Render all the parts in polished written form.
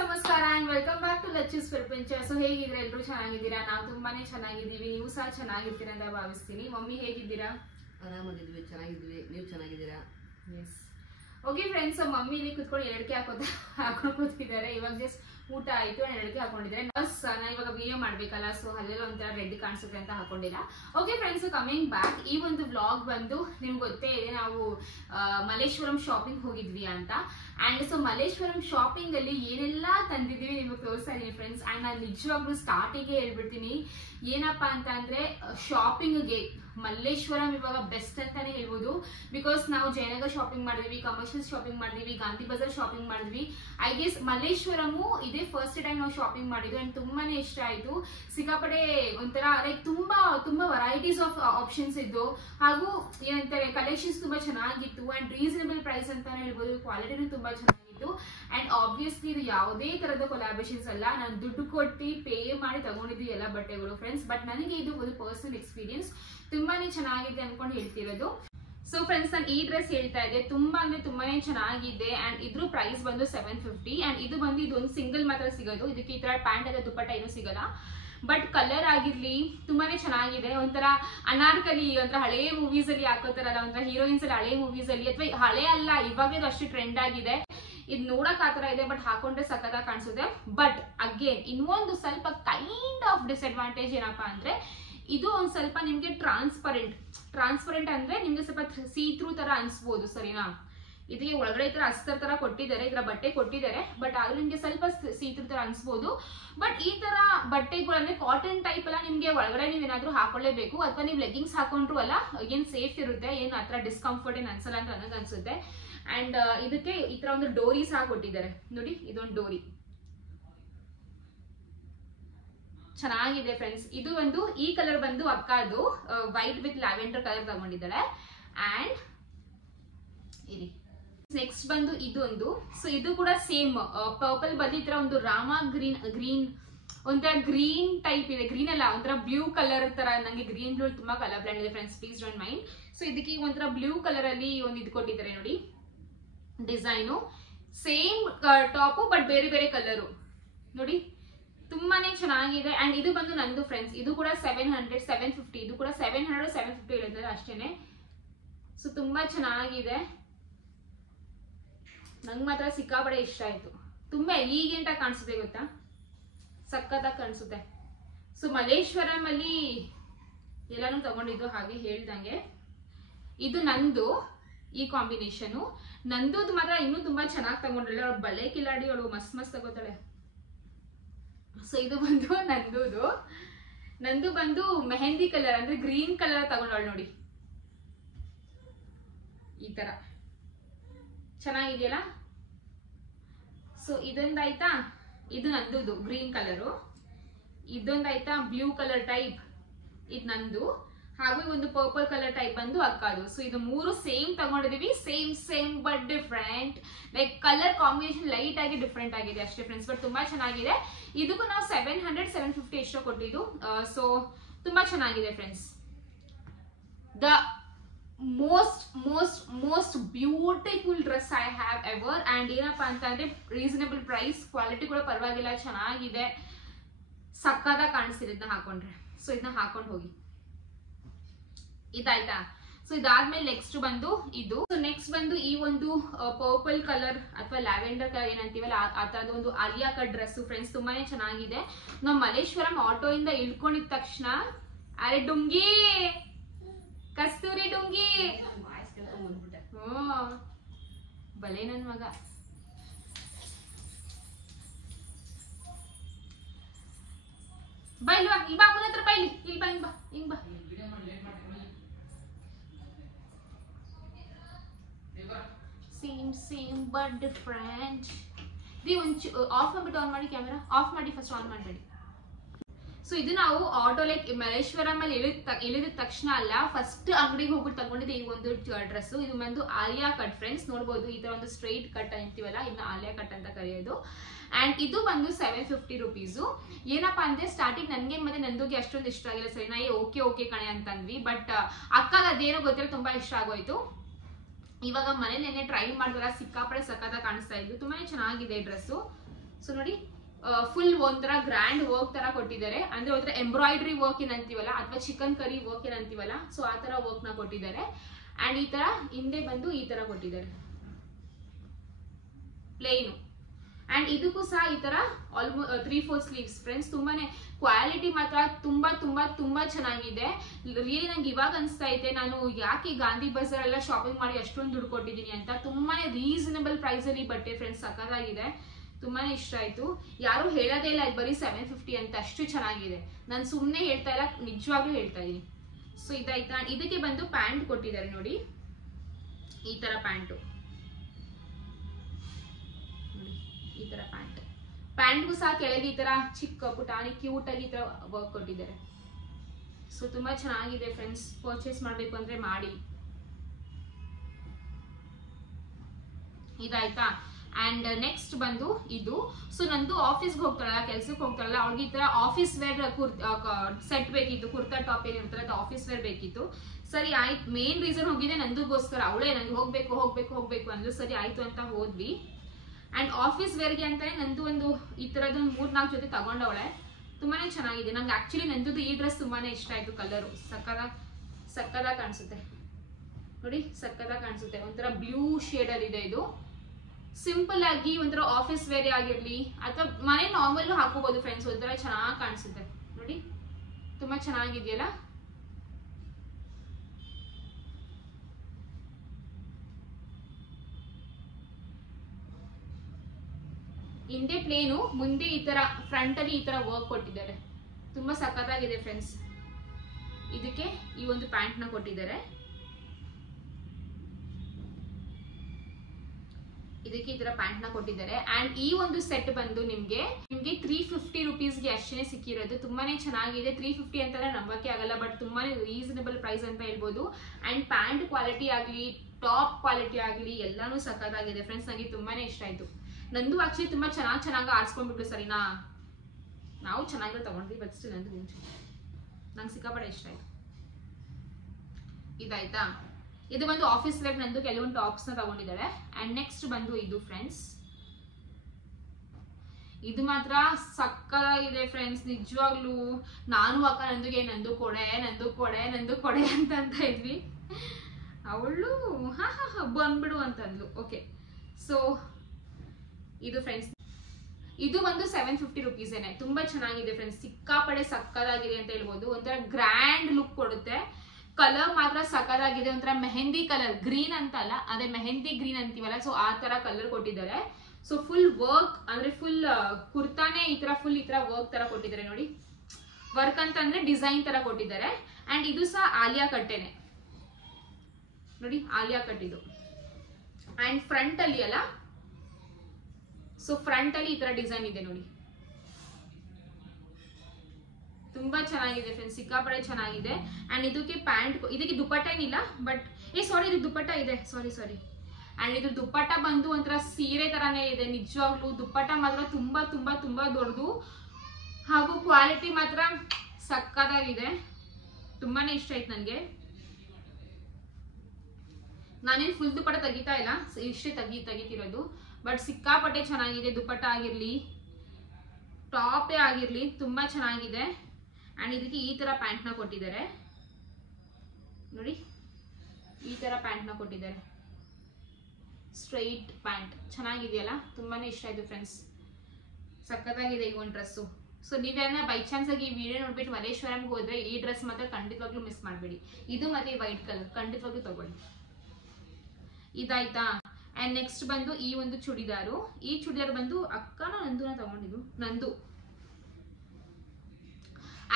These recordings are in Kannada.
ನಮಸ್ಕಾರ and welcome back to Lachus ಪ್ರಪಂಚ. ಸೊ ಹೇಗಿದ್ದೀರಾ ಎಲ್ಲರೂ? ಚೆನ್ನಾಗಿದ್ದೀರಾ? ನಾವು ತುಂಬಾನೇ ಚೆನ್ನಾಗಿದ್ದೀವಿ. ನೀವು ಸಹ ಚೆನ್ನಾಗಿರ್ತೀರಾ ಅಂತ ಭಾವಿಸ್ತೀನಿ. ಮಮ್ಮಿ ಹೇಗಿದ್ದೀರಾ? ಆರಾಮಾಗಿದ್ವಿ, ಚೆನ್ನಾಗಿದ್ವಿ. ನೀವು ಚೆನ್ನಾಗಿದ್ದೀರಾ? ಎಸ್. ಓಕೆ ಫ್ರೆಂಡ್ಸ್, ಮಮ್ಮಿ ಇಲ್ಲಿ ಕುತ್ಕೊಂಡು ಎರಡಕ್ಕೆ ಹಾಕೊಂಡು ಕೂತಿದ್ದಾರೆ. ಇವಾಗ ಜಸ್ಟ್ ಊಟ ಆಯ್ತು, ಎರಡಕ್ಕೆ ಹಾಕೊಂಡಿದ್ದಾರೆ. ನಾನು ಇವಾಗ ವಿಡಿಯೋ ಮಾಡ್ಬೇಕಲ್ಲ, ಸೊ ಅಲ್ಲೆಲ್ಲ ಒಂಥರ ರೆಡ್ ಕಾಣಿಸುತ್ತೆ ಅಂತ ಹಾಕೊಂಡಿಲ್ಲ. ಓಕೆ ಫ್ರೆಂಡ್ಸ್, ಕಮಿಂಗ್ ಬ್ಯಾಕ್, ಈ ಒಂದು ವ್ಲಾಗ್ ಬಂದು ನಿಮ್ಗೆ ಗೊತ್ತೇ ಇದೆ, ನಾವು ಮಲ್ಲೇಶ್ವರಂ ಶಾಪಿಂಗ್ ಹೋಗಿದ್ವಿ ಅಂತ. ಅಂಡ್ ಸೊ ಮಲ್ಲೇಶ್ವರಂ ಶಾಪಿಂಗ್ ಅಲ್ಲಿ ಏನೆಲ್ಲ ತಂದಿದ್ದೀವಿ ನಿಮಗೆ ತೋರಿಸ್ತಾ ಇದೀನಿ ಫ್ರೆಂಡ್ಸ್. ಅಂಡ್ ನಾನು ನಿಜವಾಗ್ಲೂ ಸ್ಟಾರ್ಟಿಂಗ್ ಹೇಳ್ಬಿಡ್ತೀನಿ, ಏನಪ್ಪಾ ಅಂತ ಅಂದ್ರೆ ಶಾಪಿಂಗ್ಗೆ ಮಲ್ಲೇಶ್ವರಂ ಇವಾಗ ಬೆಸ್ಟ್ ಅಂತಾನೆ ಹೇಳ್ಬೋದು. ಬಿಕಾಸ್ ನಾವು ಜಯನಗರ್ ಶಾಪಿಂಗ್ ಮಾಡಿದ್ವಿ, ಕಮರ್ಷಿಯಲ್ ಶಾಪಿಂಗ್ ಮಾಡಿದ್ವಿ, ಗಾಂಧಿ ಬಜಾರ್ ಶಾಪಿಂಗ್ ಮಾಡಿದ್ವಿ. ಐ ಗೆಸ್ ಮಲ್ಲೇಶ್ವರಮು ಇದೇ ಫಸ್ಟ್ ಟೈಮ್ ನಾವು ಶಾಪಿಂಗ್ ಮಾಡಿದ್ವಿ. ಅಂಡ್ ತುಂಬಾನೇ ಇಷ್ಟ ಆಯ್ತು. ಸಿಕ್ಕಾಪಡೆ ಒಂಥರ ಲೈಕ್ ತುಂಬಾ ವೆರೈಟೀಸ್ ಆಫ್ ಆಪ್ಷನ್ಸ್ ಇದ್ದು, ಹಾಗೂ ಏನಂತಾರೆ ಕಲೆಕ್ಷನ್ಸ್ ತುಂಬಾ ಚೆನ್ನಾಗಿತ್ತು. ಅಂಡ್ ರೀಸನಬಲ್ ಪ್ರೈಸ್ ಅಂತಾನೆ ಹೇಳ್ಬೋದು. ಕ್ವಾಲಿಟಿನೂ ತುಂಬಾ ಚೆನ್ನಾಗಿತ್ತು. ಅಂಡ್ ಆಬ್ವಿಯಸ್ಲಿ ಇದು ಯಾವುದೇ ತರದ ಕೊಲಾಬ್ರೇಷನ್ಸ್ ಅಲ್ಲ, ನಾನು ದುಡ್ಡು ಕೊಟ್ಟು ಪೇ ಮಾಡಿ ತಗೊಂಡಿದ್ವಿ ಎಲ್ಲ ಬಟ್ಟೆಗಳು ಫ್ರೆಂಡ್ಸ್. ಬಟ್ ನನಗೆ ಇದು ಒಂದು ಪರ್ಸನಲ್ ಎಕ್ಸ್ಪೀರಿಯನ್ಸ್, ತುಂಬಾನೇ ಚೆನ್ನಾಗಿದೆ ಅನ್ಕೊಂಡು ಹೇಳ್ತಿರೋದು. ಸೊ ಫ್ರೆಂಡ್ಸ್, ನಾನು ಈ ಡ್ರೆಸ್ ಹೇಳ್ತಾ ಇದ್ದೆ, ತುಂಬಾ ಅಂದ್ರೆ ತುಂಬಾನೇ ಚೆನ್ನಾಗಿದೆ. ಅಂಡ್ ಇದ್ರ ಪ್ರೈಸ್ ಬಂದು 750. ಅಂಡ್ ಇದು ಬಂದು ಇದೊಂದು ಸಿಂಗಲ್ ಮಾತ್ರ ಸಿಗೋದು. ಇದಕ್ಕೆ ಈ ತರ ಪ್ಯಾಂಟ್ ಅಲ್ಲ, ದುಪ್ಪಟ್ಟ ಏನೂ ಸಿಗಲ್ಲ. ಬಟ್ ಕಲರ್ ಆಗಿರ್ಲಿ ತುಂಬಾನೇ ಚೆನ್ನಾಗಿದೆ. ಒಂಥರ ಅನಾರ್ಕಲಿ, ಒಂಥರ ಹಳೆ ಮೂವೀಸ್ ಅಲ್ಲಿ ಹಾಕೋತಾರಲ್ಲ, ಒಂಥರ ಹೀರೋಯಿನ್ಸ್ ಅಲ್ಲಿ ಹಳೆ ಮೂವೀಸ್ ಅಲ್ಲಿ, ಅಥವಾ ಹಳೆ ಅಲ್ಲ ಇವಾಗಲೇ ಅಷ್ಟು ಟ್ರೆಂಡ್ ಆಗಿದೆ. ಇದು ನೋಡಕ್ ಆತರ ಇದೆ, ಬಟ್ ಹಾಕೊಂಡ್ರೆ ಸಖತ್ತಾಗಿ ಕಾಣಿಸುತ್ತೆ. ಬಟ್ ಅಗೇನ್ ಇನ್ನೊಂದು ಸ್ವಲ್ಪ ಕೈಂಡ್ ಆಫ್ ಡಿಸ್ಅಡ್ವಾಂಟೇಜ್ ಏನಪ್ಪಾ ಅಂದ್ರೆ, ಇದು ಒಂದ್ ಸ್ವಲ್ಪ ನಿಮ್ಗೆ ಟ್ರಾನ್ಸ್ಪರೆಂಟ್ ಅಂದ್ರೆ ನಿಮ್ಗೆ ಸ್ವಲ್ಪ ಸೀ ಥ್ರೂ ತರ ಅನ್ಸ್ಬೋದು, ಸರಿನಾ? ಇದಕ್ಕೆ ಒಳಗಡೆ ಈ ತರ ಅಸ್ತರ್ ತರ ಕೊಟ್ಟಿದ್ದಾರೆ, ಇದರ ಬಟ್ಟೆ ಕೊಟ್ಟಿದ್ದಾರೆ, ಬಟ್ ಆದ್ರೂ ನಿಮ್ಗೆ ಸ್ವಲ್ಪ ಸೀ ಥ್ರೂ ತರ ಅನ್ಸ್ಬೋದು. ಬಟ್ ಈ ತರ ಬಟ್ಟೆಗಳಂದ್ರೆ ಕಾಟನ್ ಟೈಪ್ ಎಲ್ಲ ನಿಮ್ಗೆ ಒಳಗಡೆ ನೀವೇನಾದ್ರೂ ಹಾಕೊಳ್ಳೇಬೇಕು, ಅಥವಾ ನೀವು ಲೆಗ್ಗಿಂಗ್ಸ್ ಹಾಕೊಂಡ್ರು ಅಲ್ಲ, ಏನ್ ಸೇಫ್ ಇರುತ್ತೆ, ಏನ್ ಆತರ ಡಿಸ್ಕಂಫರ್ಟ್ ಏನ್ ಅನ್ಸಲ್ಲ ಅಂತ ನನಗೆ ಅನ್ಸುತ್ತೆ. ಅಂಡ್ ಇದಕ್ಕೆ ಈ ತರ ಒಂದು ಡೋರಿ ಸಹ ಕೊಟ್ಟಿದ್ದಾರೆ ನೋಡಿ, ಇದೊಂದು ಡೋರಿ ಚೆನ್ನಾಗಿದೆ ಫ್ರೆಂಡ್ಸ್. ಇದು ಒಂದು ಈ ಕಲರ್ ಬಂದು ಅಕ್ಕದು ವೈಟ್ ವಿತ್ ಲ್ಯಾವೆಂಡರ್ ಕಲರ್ ತಗೊಂಡಿದ್ದಾಳೆ. ಅಂಡ್ ಇರಿ, ನೆಕ್ಸ್ಟ್ ಬಂದು ಇದೊಂದು. ಸೊ ಇದು ಕೂಡ ಸೇಮ್ ಪರ್ಪಲ್ ಬಂದು ಈ ತರ ಒಂದು ರಾಮ ಗ್ರೀನ್ ಒಂಥರ ಗ್ರೀನ್ ಟೈಪ್ ಇದೆ. ಗ್ರೀನ್ ಅಲ್ಲ, ಒಂಥರ ಬ್ಲೂ ಕಲರ್ ತರ. ನಂಗೆ ಗ್ರೀನ್ ಬ್ಲೂ ತುಂಬಾ ಕಲರ್ ಬ್ರ್ಯಾಂಡ್ ಇದೆ friends, please don't mind. So ಇದಕ್ಕೆ ಒಂಥರ ಬ್ಲೂ ಕಲರ್ ಅಲ್ಲಿ ಒಂದು ಇದು ಕೊಟ್ಟಿದ್ದಾರೆ ನೋಡಿ, ಡಿಸೈನು. ಸೇಮ್ ಟಾಪು ಬಟ್ ಬೇರೆ ಬೇರೆ ಕಲರು ನೋಡಿ, ತುಂಬಾನೇ ಚೆನ್ನಾಗಿದೆ. ಅಂಡ್ ಇದು ಬಂದು ನಂದು ಫ್ರೆಂಡ್ಸ್, ಇದು ಕೂಡ 750. ಇದು ಕೂಡ 750 ಇರುತ್ತೆ ಅಷ್ಟೇನೆ. ಸೊ ತುಂಬಾ ಚೆನ್ನಾಗಿದೆ, ನಂಗೆ ಮಾತ್ರ ಸಿಕ್ಕಾಪಡೆ ಇಷ್ಟ ಆಯ್ತು. ತುಂಬಾ ಎಲಿಗೆಂಟ್ ಆಗಿ ಕಾಣಿಸುತ್ತೆ, ಗೊತ್ತಾ, ಸಖತ್ತಾಗಿ ಕಾಣಿಸುತ್ತೆ. ಸೊ ಮಲ್ಲೇಶ್ವರಂ ಅಲ್ಲಿ ಎಲ್ಲಾನು ತಗೊಂಡಿದ್ದು, ಹಾಗೆ ಹೇಳ್ದಂಗೆ ಇದು ನಂದು. ಈ ಕಾಂಬಿನೇಷನ್ ನಂದು ಮಾತ್ರ ಇನ್ನೂ ತುಂಬಾ ಚೆನ್ನಾಗಿ ತಗೊಂಡ್ರಲ್ಲ, ಅವ್ಳು ಬಳೆ ಕಿಲಾಡಿ, ಅವಳು ಮಸ್ತ್ ತಗೋತಾಳೆ. ಸೊ ಇದು ಬಂದು ನಂದು ಬಂದು ಮೆಹಂದಿ ಕಲರ್ ಅಂದ್ರೆ ಗ್ರೀನ್ ಕಲರ್ ತಗೊಂಡವಳು ನೋಡಿ, ಈ ತರ ಚೆನ್ನಾಗಿದೆಯಲ್ಲ. ಸೊ ಇದೊಂದಾಯ್ತಾ, ಇದು ನಂದು ಗ್ರೀನ್ ಕಲರು. ಇದೊಂದಾಯ್ತಾ ಬ್ಲೂ ಕಲರ್ ಟೈಪ್, ಇದು ನಂದು. ಹಾಗೂ ಒಂದು ಪರ್ಪಲ್ ಕಲರ್ ಟೈಪ್ ಬಂದು ಅಕ್ಕದು. ಸೊ ಇದು ಮೂರು ಸೇಮ್ ತಗೊಂಡಿದೀವಿ, same but different. Like colour combination light ಆಗಿ ಡಿಫ್ರೆಂಟ್ ಆಗಿದೆ ಅಷ್ಟೇ ಫ್ರೆಂಡ್ಸ್, ಬಟ್ ತುಂಬಾ ಚೆನ್ನಾಗಿದೆ. ಇದಕ್ಕೂ ನಾವು 750 ಎಷ್ಟೋ ಕೊಟ್ಟಿದ್ದು. ಸೊ ತುಂಬಾ ಚೆನ್ನಾಗಿದೆ friends. The most beautiful dress I have ever. And ಏನಪ್ಪಾ ಅಂತ ಅಂದ್ರೆ ರೀಸನಬಲ್ ಪ್ರೈಸ್, ಕ್ವಾಲಿಟಿ ಕೂಡ ಪರವಾಗಿಲ್ಲ, ಚೆನ್ನಾಗಿದೆ, ಸಕ್ಕತ್ತಾಗಿ ಕಾಣಿಸ್ತಿದೆ ಇದನ್ನ ಹಾಕೊಂಡ್ರೆ. ಸೊ ಇದನ್ನ ಹಾಕೊಂಡು ಹೋಗಿ, ಇದಾಯ್ತಾ? ಸೊ ಇದಾದ್ಮೇಲೆ ನೆಕ್ಸ್ಟ್ ಬಂದು ಇದು. ಸೊ ನೆಕ್ಸ್ಟ್ ಬಂದು ಈ ಒಂದು ಪರ್ಪಲ್ ಕಲರ್ ಅಥವಾ ಲ್ಯಾವೆಂಡರ್ ಕಲರ್ ಏನಂತೀವಲ್ಲ, ಆ ತರದ ಒಂದು ಆಲಿಯಾ ಕಟ್ ಡ್ರೆಸ್ ಫ್ರೆಂಡ್ಸ್, ತುಂಬಾನೇ ಚೆನ್ನಾಗಿದೆ. ನಾವು ಮಲ್ಲೇಶ್ವರಂ ಆಟೋ ಇಂದ ಇಳ್ಕೊಂಡಿದ ತಕ್ಷಣ, ಅರೆ ಡುಂಗಿ, ಕಸ್ತೂರಿ ಡುಂಗಿ, ಬಲೆ ನನ್ ಮಗ, ಬಾ ಇಲ್ವಾ, ಈ ಬಾ ಮುನ್ನ ಹತ್ರ ಬಾ, ಇಲ್ಲಿ ಬಾ, ಹಿಂಗ್ ಬಾ. Same but different. ಆಫ್ ಮಾಡ್ಬಿಟ್ಟು ಆನ್ ಮಾಡಿ, ಕ್ಯಾಮೆರಾ ಆಫ್ ಮಾಡಿ, ಫಸ್ಟ್ ಆನ್ ಮಾಡಬೇಡಿ. ಸೊ ಇದು ನಾವು ಆಟೋ ಲೈಕ್ ಮಲ್ಲೇಶ್ವರಂ ಅಲ್ಲಿ ಇಳಿದ ತಕ್ಷಣ ಅಲ್ಲ, ಫಸ್ಟ್ ಅಂಗಡಿಗೆ ಹೋಗ್ಬಿಟ್ಟು ತಗೊಂಡಿದ್ದೆ ಈ ಒಂದು ಡ್ರೆಸ್. ಇದು ಬಂದು ಆಲಿಯಾ ಕಟ್ ಫ್ರೆಂಡ್ಸ್, ನೋಡ್ಬೋದು ಈ ತರ ಒಂದು ಸ್ಟ್ರೈಟ್ ಕಟ್ ಅಂತೀವಲ್ಲ, ಇನ್ನು ಆಲಿಯಾ ಕಟ್ ಅಂತ ಕರೆಯೋದು. ಅಂಡ್ ಇದು ಬಂದು 750 ರುಪೀಸು. ಏನಪ್ಪಾ ಅಂದ್ರೆ ಸ್ಟಾರ್ಟಿಂಗ್ ನನ್ಗೆ ಮತ್ತೆ ನಂದುಗೆ ಅಷ್ಟೊಂದು ಇಷ್ಟ ಆಗಿಲ್ಲ, ಸರಿ, ನಾ ಓಕೆ ಕಣೆ ಅಂತಂದ್ವಿ. ಬಟ್ ಅಕ್ಕಾಗ ಅದೇನೋ ಗೊತ್ತಿಲ್ಲ, ತುಂಬಾ ಇಷ್ಟ ಆಗೋಯ್ತು. ಇವಾಗ ಮನೇಲಿ ಟ್ರೈ ಮಾಡಿದ್ರೆ ಸಿಕ್ಕಾಪಡೆ ಸಕ್ಕತ್ತಾಗಿ ಕಾಣಿಸ್ತಾ ಇದ್ದು, ತುಂಬಾನೇ ಚೆನ್ನಾಗಿದೆ ಡ್ರೆಸ್ಸು. ಸೊ ನೋಡಿ ಫುಲ್ ಒಂಥರ ಗ್ರ್ಯಾಂಡ್ ವರ್ಕ್ ತರ ಕೊಟ್ಟಿದ್ದಾರೆ, ಅಂದ್ರೆ ಒಂಥರ ಎಂಬ್ರಾಯ್ಡ್ರಿ ವರ್ಕ್ ಏನಂತೀವಲ್ಲ ಅಥವಾ ಚಿಕನ್ ಕರಿ ವರ್ಕ್ ಏನಂತೀವಲ್ಲ, ಸೊ ಆ ತರ ವರ್ಕ್ ನ ಕೊಟ್ಟಿದ್ದಾರೆ. ಅಂಡ್ ಈ ತರ ಹಿಂದೆ ಬಂದು ಈ ತರ ಕೊಟ್ಟಿದ್ದಾರೆ ಪ್ಲೇನ್. ಅಂಡ್ ಇದಕ್ಕೂ ಸಹ ಈ ತರ ಆಲ್ಮೋಸ್ಟ್ 3/4 ಸ್ಲೀವ್ಸ್ ಫ್ರೆಂಡ್ಸ್. ತುಂಬಾನೇ ಕ್ವಾಲಿಟಿ ಮಾತ್ರ ತುಂಬಾ ತುಂಬಾ ತುಂಬಾ ಚೆನ್ನಾಗಿದೆ. ರಿಯಲಿ ನಂಗೆ ಇವಾಗ ಅನ್ಸ್ತಾ ಇದೆ ನಾನು ಯಾಕೆ ಗಾಂಧಿ ಬಜಾರ್ ಎಲ್ಲ ಶಾಪಿಂಗ್ ಮಾಡಿ ಅಷ್ಟೊಂದು ದುಡ್ಡು ಕೊಟ್ಟಿದ್ದೀನಿ ಅಂತ. ತುಂಬಾನೇ ರೀಸನಬಲ್ ಪ್ರೈಸ್ ಅಲ್ಲಿ ಬಟ್ಟೆ ಫ್ರೆಂಡ್ಸ್, ಸಕ್ಕತ್ತಾಗಿದೆ, ತುಂಬಾನೇ ಇಷ್ಟ ಆಯ್ತು. ಯಾರು ಹೇಳೋದೇ ಇಲ್ಲ ಇದು ಬರೀ 750 ಅಂತ, ಅಷ್ಟು ಚೆನ್ನಾಗಿದೆ. ನಾನು ಸುಮ್ಮನೆ ಹೇಳ್ತಾ ಇಲ್ಲ, ನಿಜವಾಗ್ಲೂ ಹೇಳ್ತಾ ಇದೀನಿ. ಸೊ ಇದಾಯ್ತಾ. ಇದಕ್ಕೆ ಬಂದು ಪ್ಯಾಂಟ್ ಕೊಟ್ಟಿದ್ದಾರೆ ನೋಡಿ, ಈ ತರ ಪ್ಯಾಂಟು, ಈ ತರ ಪ್ಯಾಂಟ್ಗೂ ಸಹ ಕೆಳಗೆ ಈ ತರ ಚಿಕ್ಕ ಪುಟಾಣಿ ಕ್ಯೂಟ್ ಆಗಿ ಈ ತರ ವರ್ಕ್ ಕೊಟ್ಟಿದ್ದಾರೆ. ಸೊ ತುಂಬಾ ಚೆನ್ನಾಗಿದೆ ಫ್ರೆಂಡ್ಸ್, ಪರ್ಚೇಸ್ ಮಾಡ್ಬೇಕು ಅಂದ್ರೆ ಮಾಡಿ. ಇದಾಯ್ತಾ. ಅಂಡ್ ನೆಕ್ಸ್ಟ್ ಬಂದು ಇದು. ಸೊ ನಂದು ಆಫೀಸ್ಗೆ ಹೋಗ್ತಾಳಲ್ಲ, ಕೆಲ್ಸಕ್ಕೆ ಹೋಗ್ತಾಳಲ್ಲ, ಅವ್ಳಿಗೆ ಈ ತರ ಆಫೀಸ್ ವೇರ್ ಸೆಟ್ ಬೇಕಿತ್ತು, ಕುರ್ತಾ ಟಾಪ್ ಏನಿರ್ತಾರೆ ಅದು ಆಫೀಸ್ ವೇರ್ ಬೇಕಿತ್ತು. ಸರಿ ಆಯ್ತು, ಮೇನ್ ರೀಸನ್ ಹೋಗಿದೆ ನಂದುಗೋಸ್ಕರ. ಅವಳೇ ನಂಗೆ ಹೋಗ್ಬೇಕು ಹೋಗ್ಬೇಕು ಹೋಗ್ಬೇಕು ಅಂದ್ಲು. ಸರಿ ಆಯ್ತು ಅಂತ ಹೋದ್ವಿ. ಅಂಡ್ ಆಫೀಸ್ ವೇರ್ಗೆ ಅಂತಾನೆ ನಂದು ಒಂದು ಈ ತರದ್ದು 3-4 ಜೊತೆ ತಗೊಂಡವಳೆ. ತುಂಬಾನೇ ಚೆನ್ನಾಗಿದೆ. ನಂಗೆ ಆಕ್ಚುಲಿ ನಂದು ಈ ಡ್ರೆಸ್ ತುಂಬಾನೇ ಇಷ್ಟ ಆಯ್ತು. ಕಲರು ಸಕ್ಕದಾಗ ಕಾಣಿಸುತ್ತೆ ನೋಡಿ, ಸಕ್ಕದಾಗ ಕಾಣಿಸುತ್ತೆ. ಒಂಥರ ಬ್ಲೂ ಶೇಡ್ ಅಲ್ಲಿ ಇದೆ ಇದು. ಸಿಂಪಲ್ ಆಗಿ ಒಂಥರ ಆಫೀಸ್ ವೇರ್ ಆಗಿರ್ಲಿ ಅಥವಾ ಮನೆ ನಾರ್ಮಲ್ ಹಾಕೋಬಹುದು ಫ್ರೆಂಡ್ಸ್, ಒಂಥರ ಚೆನ್ನಾಗಿ ಕಾಣಿಸುತ್ತೆ ನೋಡಿ, ತುಂಬಾ ಚೆನ್ನಾಗಿದೆಯಲ್ಲ. ಹಿಂದೆ ಪ್ಲೇನು, ಮುಂದೆ ಈ ತರ ಫ್ರಂಟ್ ಅಲ್ಲಿ ಈ ತರ ವರ್ಕ್ ಕೊಟ್ಟಿದ್ದಾರೆ. ತುಂಬಾ ಸಖತ್ತಾಗಿದೆ ಫ್ರೆಂಡ್ಸ್. ಇದಕ್ಕೆ ಈ ಒಂದು ಪ್ಯಾಂಟ್ ನ ಕೊಟ್ಟಿದ್ದಾರೆ. ಇದಕ್ಕೆ ಈ ತರ ಪ್ಯಾಂಟ್ ನ ಕೊಟ್ಟಿದ್ದಾರೆ. ಅಂಡ್ ಈ ಒಂದು ಸೆಟ್ ಬಂದು ನಿಮ್ಗೆ 350 ರುಪೀಸ್ಗೆ ಅಷ್ಟೇ ಸಿಕ್ಕಿರೋದು. ತುಂಬಾನೇ ಚೆನ್ನಾಗಿದೆ. 350 ಅಂತಂದ್ರೆ ನಂಬಕ್ಕೆ ಆಗಲ್ಲ, ಬಟ್ ತುಂಬಾನೇ ರೀಸನಬಲ್ ಪ್ರೈಸ್ ಅಂತ ಹೇಳ್ಬೋದು. ಅಂಡ್ ಪ್ಯಾಂಟ್ ಕ್ವಾಲಿಟಿ ಆಗ್ಲಿ, ಟಾಪ್ ಕ್ವಾಲಿಟಿ ಆಗ್ಲಿ ಎಲ್ಲಾನು ಸಖತ್ತಾಗಿದೆ ಫ್ರೆಂಡ್ಸ್. ನನಗೆ ತುಂಬಾನೇ ಇಷ್ಟ ಆಯ್ತು. ನಂದು ಆಕ್ಚುಲಿ ತುಂಬಾ ಚೆನ್ನಾಗಿ ಆರಿಸ್ಕೊಂಡ್ಬಿಟ್ಟು, ಸರಿನಾ, ನಾವು ಚೆನ್ನಾಗಿರೋ ತಗೊಂಡ್ವಿ, ಬಟ್ ಸ್ಟಿಲ್ ನಂಗೆ ಸಿಕ್ಕಾಪಟ್ಟೆ ಇಷ್ಟ ಆಯ್ತು. ಇದಾಯ್ತಾ. ಇದು ಬಂದು ಆಫೀಸ್ ವೇರ್ ನಂದು ಕೆಲವೊಂದು ಟಾಪ್ಸ್ ನ ತಗೊಂಡಿದ್ದಾರೆ. ಅಂಡ್ ನೆಕ್ಸ್ಟ್ ಬಂದು ಇದು ಫ್ರೆಂಡ್ಸ್, ಇದು ಮಾತ್ರ ಸಕ್ಕತ್ತಾಗಿದೆ ಫ್ರೆಂಡ್ಸ್. ನಿಜವಾಗ್ಲೂ ನಾನು ಅಕ್ಕ ನಂದು ಕೊಡೆ ಅಂತ ಇದ್ವಿ. ಅವಳು ಬಂದ್ಬಿಡು ಅಂತಂದ್ಲು. ಓಕೆ, ಸೊ ಇದು ಫ್ರೆಂಡ್ಸ್, ಇದು ಒಂದು 750 ರುಪೀಸ್ ಏನೆ. ತುಂಬಾ ಚೆನ್ನಾಗಿದೆ ಫ್ರೆಂಡ್ಸ್, ಸಿಕ್ಕಾಪಡೆ ಸಕ್ಕತ್ತಾಗಿದೆ ಅಂತ ಹೇಳ್ಬೋದು. ಒಂಥರ ಗ್ರ್ಯಾಂಡ್ ಲುಕ್ ಕೊಡುತ್ತೆ. ಕಲರ್ ಮಾತ್ರ ಸಕ್ಕತ್ತಾಗಿದೆ. ಒಂಥರ ಮೆಹಂದಿ ಕಲರ್, ಗ್ರೀನ್ ಅಂತ ಅಲ್ಲ, ಅದೇ ಮೆಹಂದಿ ಗ್ರೀನ್ ಅಂತೀವಲ್ಲ, ಸೊ ಆ ತರ ಕಲರ್ ಕೊಟ್ಟಿದ್ದಾರೆ. ಸೊ ಫುಲ್ ವರ್ಕ್ ಅಂದ್ರೆ ಫುಲ್ ಕುರ್ತಾನೆ ಈ ತರ ಫುಲ್ ಈ ತರ ವರ್ಕ್ ತರ ಕೊಟ್ಟಿದ್ದಾರೆ ನೋಡಿ. ವರ್ಕ್ ಅಂತ ಅಂದ್ರೆ ಡಿಸೈನ್ ತರ ಕೊಟ್ಟಿದ್ದಾರೆ. ಅಂಡ್ ಇದು ಸಹ ಆಲಿಯಾ ಕಟ್ಟೇನೆ ನೋಡಿ, ಆಲಿಯಾ ಕಟ್ ಇದು. ಅಂಡ್ ಫ್ರಂಟ್ ಅಲ್ಲಿ ಅಲ್ಲ, ಸೊ ಫ್ರಂಟ್ ಅಲ್ಲಿ ಈ ತರ ಡಿಸೈನ್ ಇದೆ ನೋಡಿ. ತುಂಬಾ ಚೆನ್ನಾಗಿದೆ ಫ್ರೆಂಡ್ಸ್, ಸಿಕ್ಕಾಪಡೆ ಚೆನ್ನಾಗಿದೆ. ಅಂಡ್ ಇದಕ್ಕೆ ಪ್ಯಾಂಟ್, ಇದಕ್ಕೆ ದುಪ್ಪಟ್ಟ ಏನಿಲ್ಲ, ಬಟ್ ಸಾರಿ ಇದು ದುಪ್ಪಟ್ಟ ಇದೆ, ಸಾರಿ. ಅಂಡ್ ಇದು ದುಪ್ಪಟ್ಟ ಬಂದು ಒಂಥರ ಸೀರೆ ತರಾನೇ ಇದೆ. ನಿಜವಾಗ್ಲೂ ದುಪ್ಪಟ್ಟ ಮಾತ್ರ ತುಂಬಾ ತುಂಬಾ ತುಂಬಾ ದೊಡ್ಡದು, ಹಾಗೂ ಕ್ವಾಲಿಟಿ ಮಾತ್ರ ಸಕ್ಕತ್ತಾಗಿದೆ. ತುಂಬಾನೇ ಇಷ್ಟ ಆಯ್ತು ನನಗೆ. ನಾನೇನು ಫುಲ್ ದುಪ್ಪಟ್ಟ ತೆಗಿತಾ ಇಲ್ಲ, ಇಷ್ಟೇ ತೆಗಿತಿರೋದು. ಬಟ್ ಸಿಕ್ಕಾಪಟ್ಟೆ ಚೆನ್ನಾಗಿದೆ. ದುಪ್ಪಟ್ಟ ಆಗಿರ್ಲಿ, ಟಾಪೇ ಆಗಿರ್ಲಿ, ತುಂಬಾ ಚೆನ್ನಾಗಿದೆ. ಅಂಡ್ ಇದಕ್ಕೆ ಈ ತರ ಪ್ಯಾಂಟ್ ನ ಕೊಟ್ಟಿದ್ದಾರೆ ನೋಡಿ, ಈ ತರ ಪ್ಯಾಂಟ್ ನ ಕೊಟ್ಟಿದ್ದಾರೆ. ಸ್ಟ್ರೈಟ್ ಪ್ಯಾಂಟ್ ಚೆನ್ನಾಗಿದೆಯಲ್ಲ, ತುಂಬಾನೇ ಇಷ್ಟ ಆಯ್ತು ಫ್ರೆಂಡ್ಸ್. ಸಕ್ಕತ್ತಾಗಿದೆ ಈ ಒಂದು ಡ್ರೆಸ್ಸು. ಸೊ ನೀವೇನ ಬೈ ಚಾನ್ಸ್ ಆಗಿ ಈ ವಿಡಿಯೋ ನೋಡ್ಬಿಟ್ಟು ಮಲ್ಲೇಶ್ವರಂಗೆ ಹೋದ್ರೆ ಈ ಡ್ರೆಸ್ ಮಾತ್ರ ಖಂಡಿತವಾಗ್ಲೂ ಮಿಸ್ ಮಾಡಬೇಡಿ. ಇದು ಮತ್ತೆ ವೈಟ್ ಕಲರ್ ಖಂಡಿತವಾಗ್ಲೂ ತಗೊಳ್ಳಿ. ಇದಾಯ್ತಾ. ಅಂಡ್ ನೆಕ್ಸ್ಟ್ ಬಂದು ಈ ಒಂದು ಚೂಡಿದಾರು. ಈ ಚೂಡಿದಾರ್ ಬಂದು ಅಕ್ಕನ ನಂದುನ ತಗೊಂಡಿದ್ದು. ನಂದು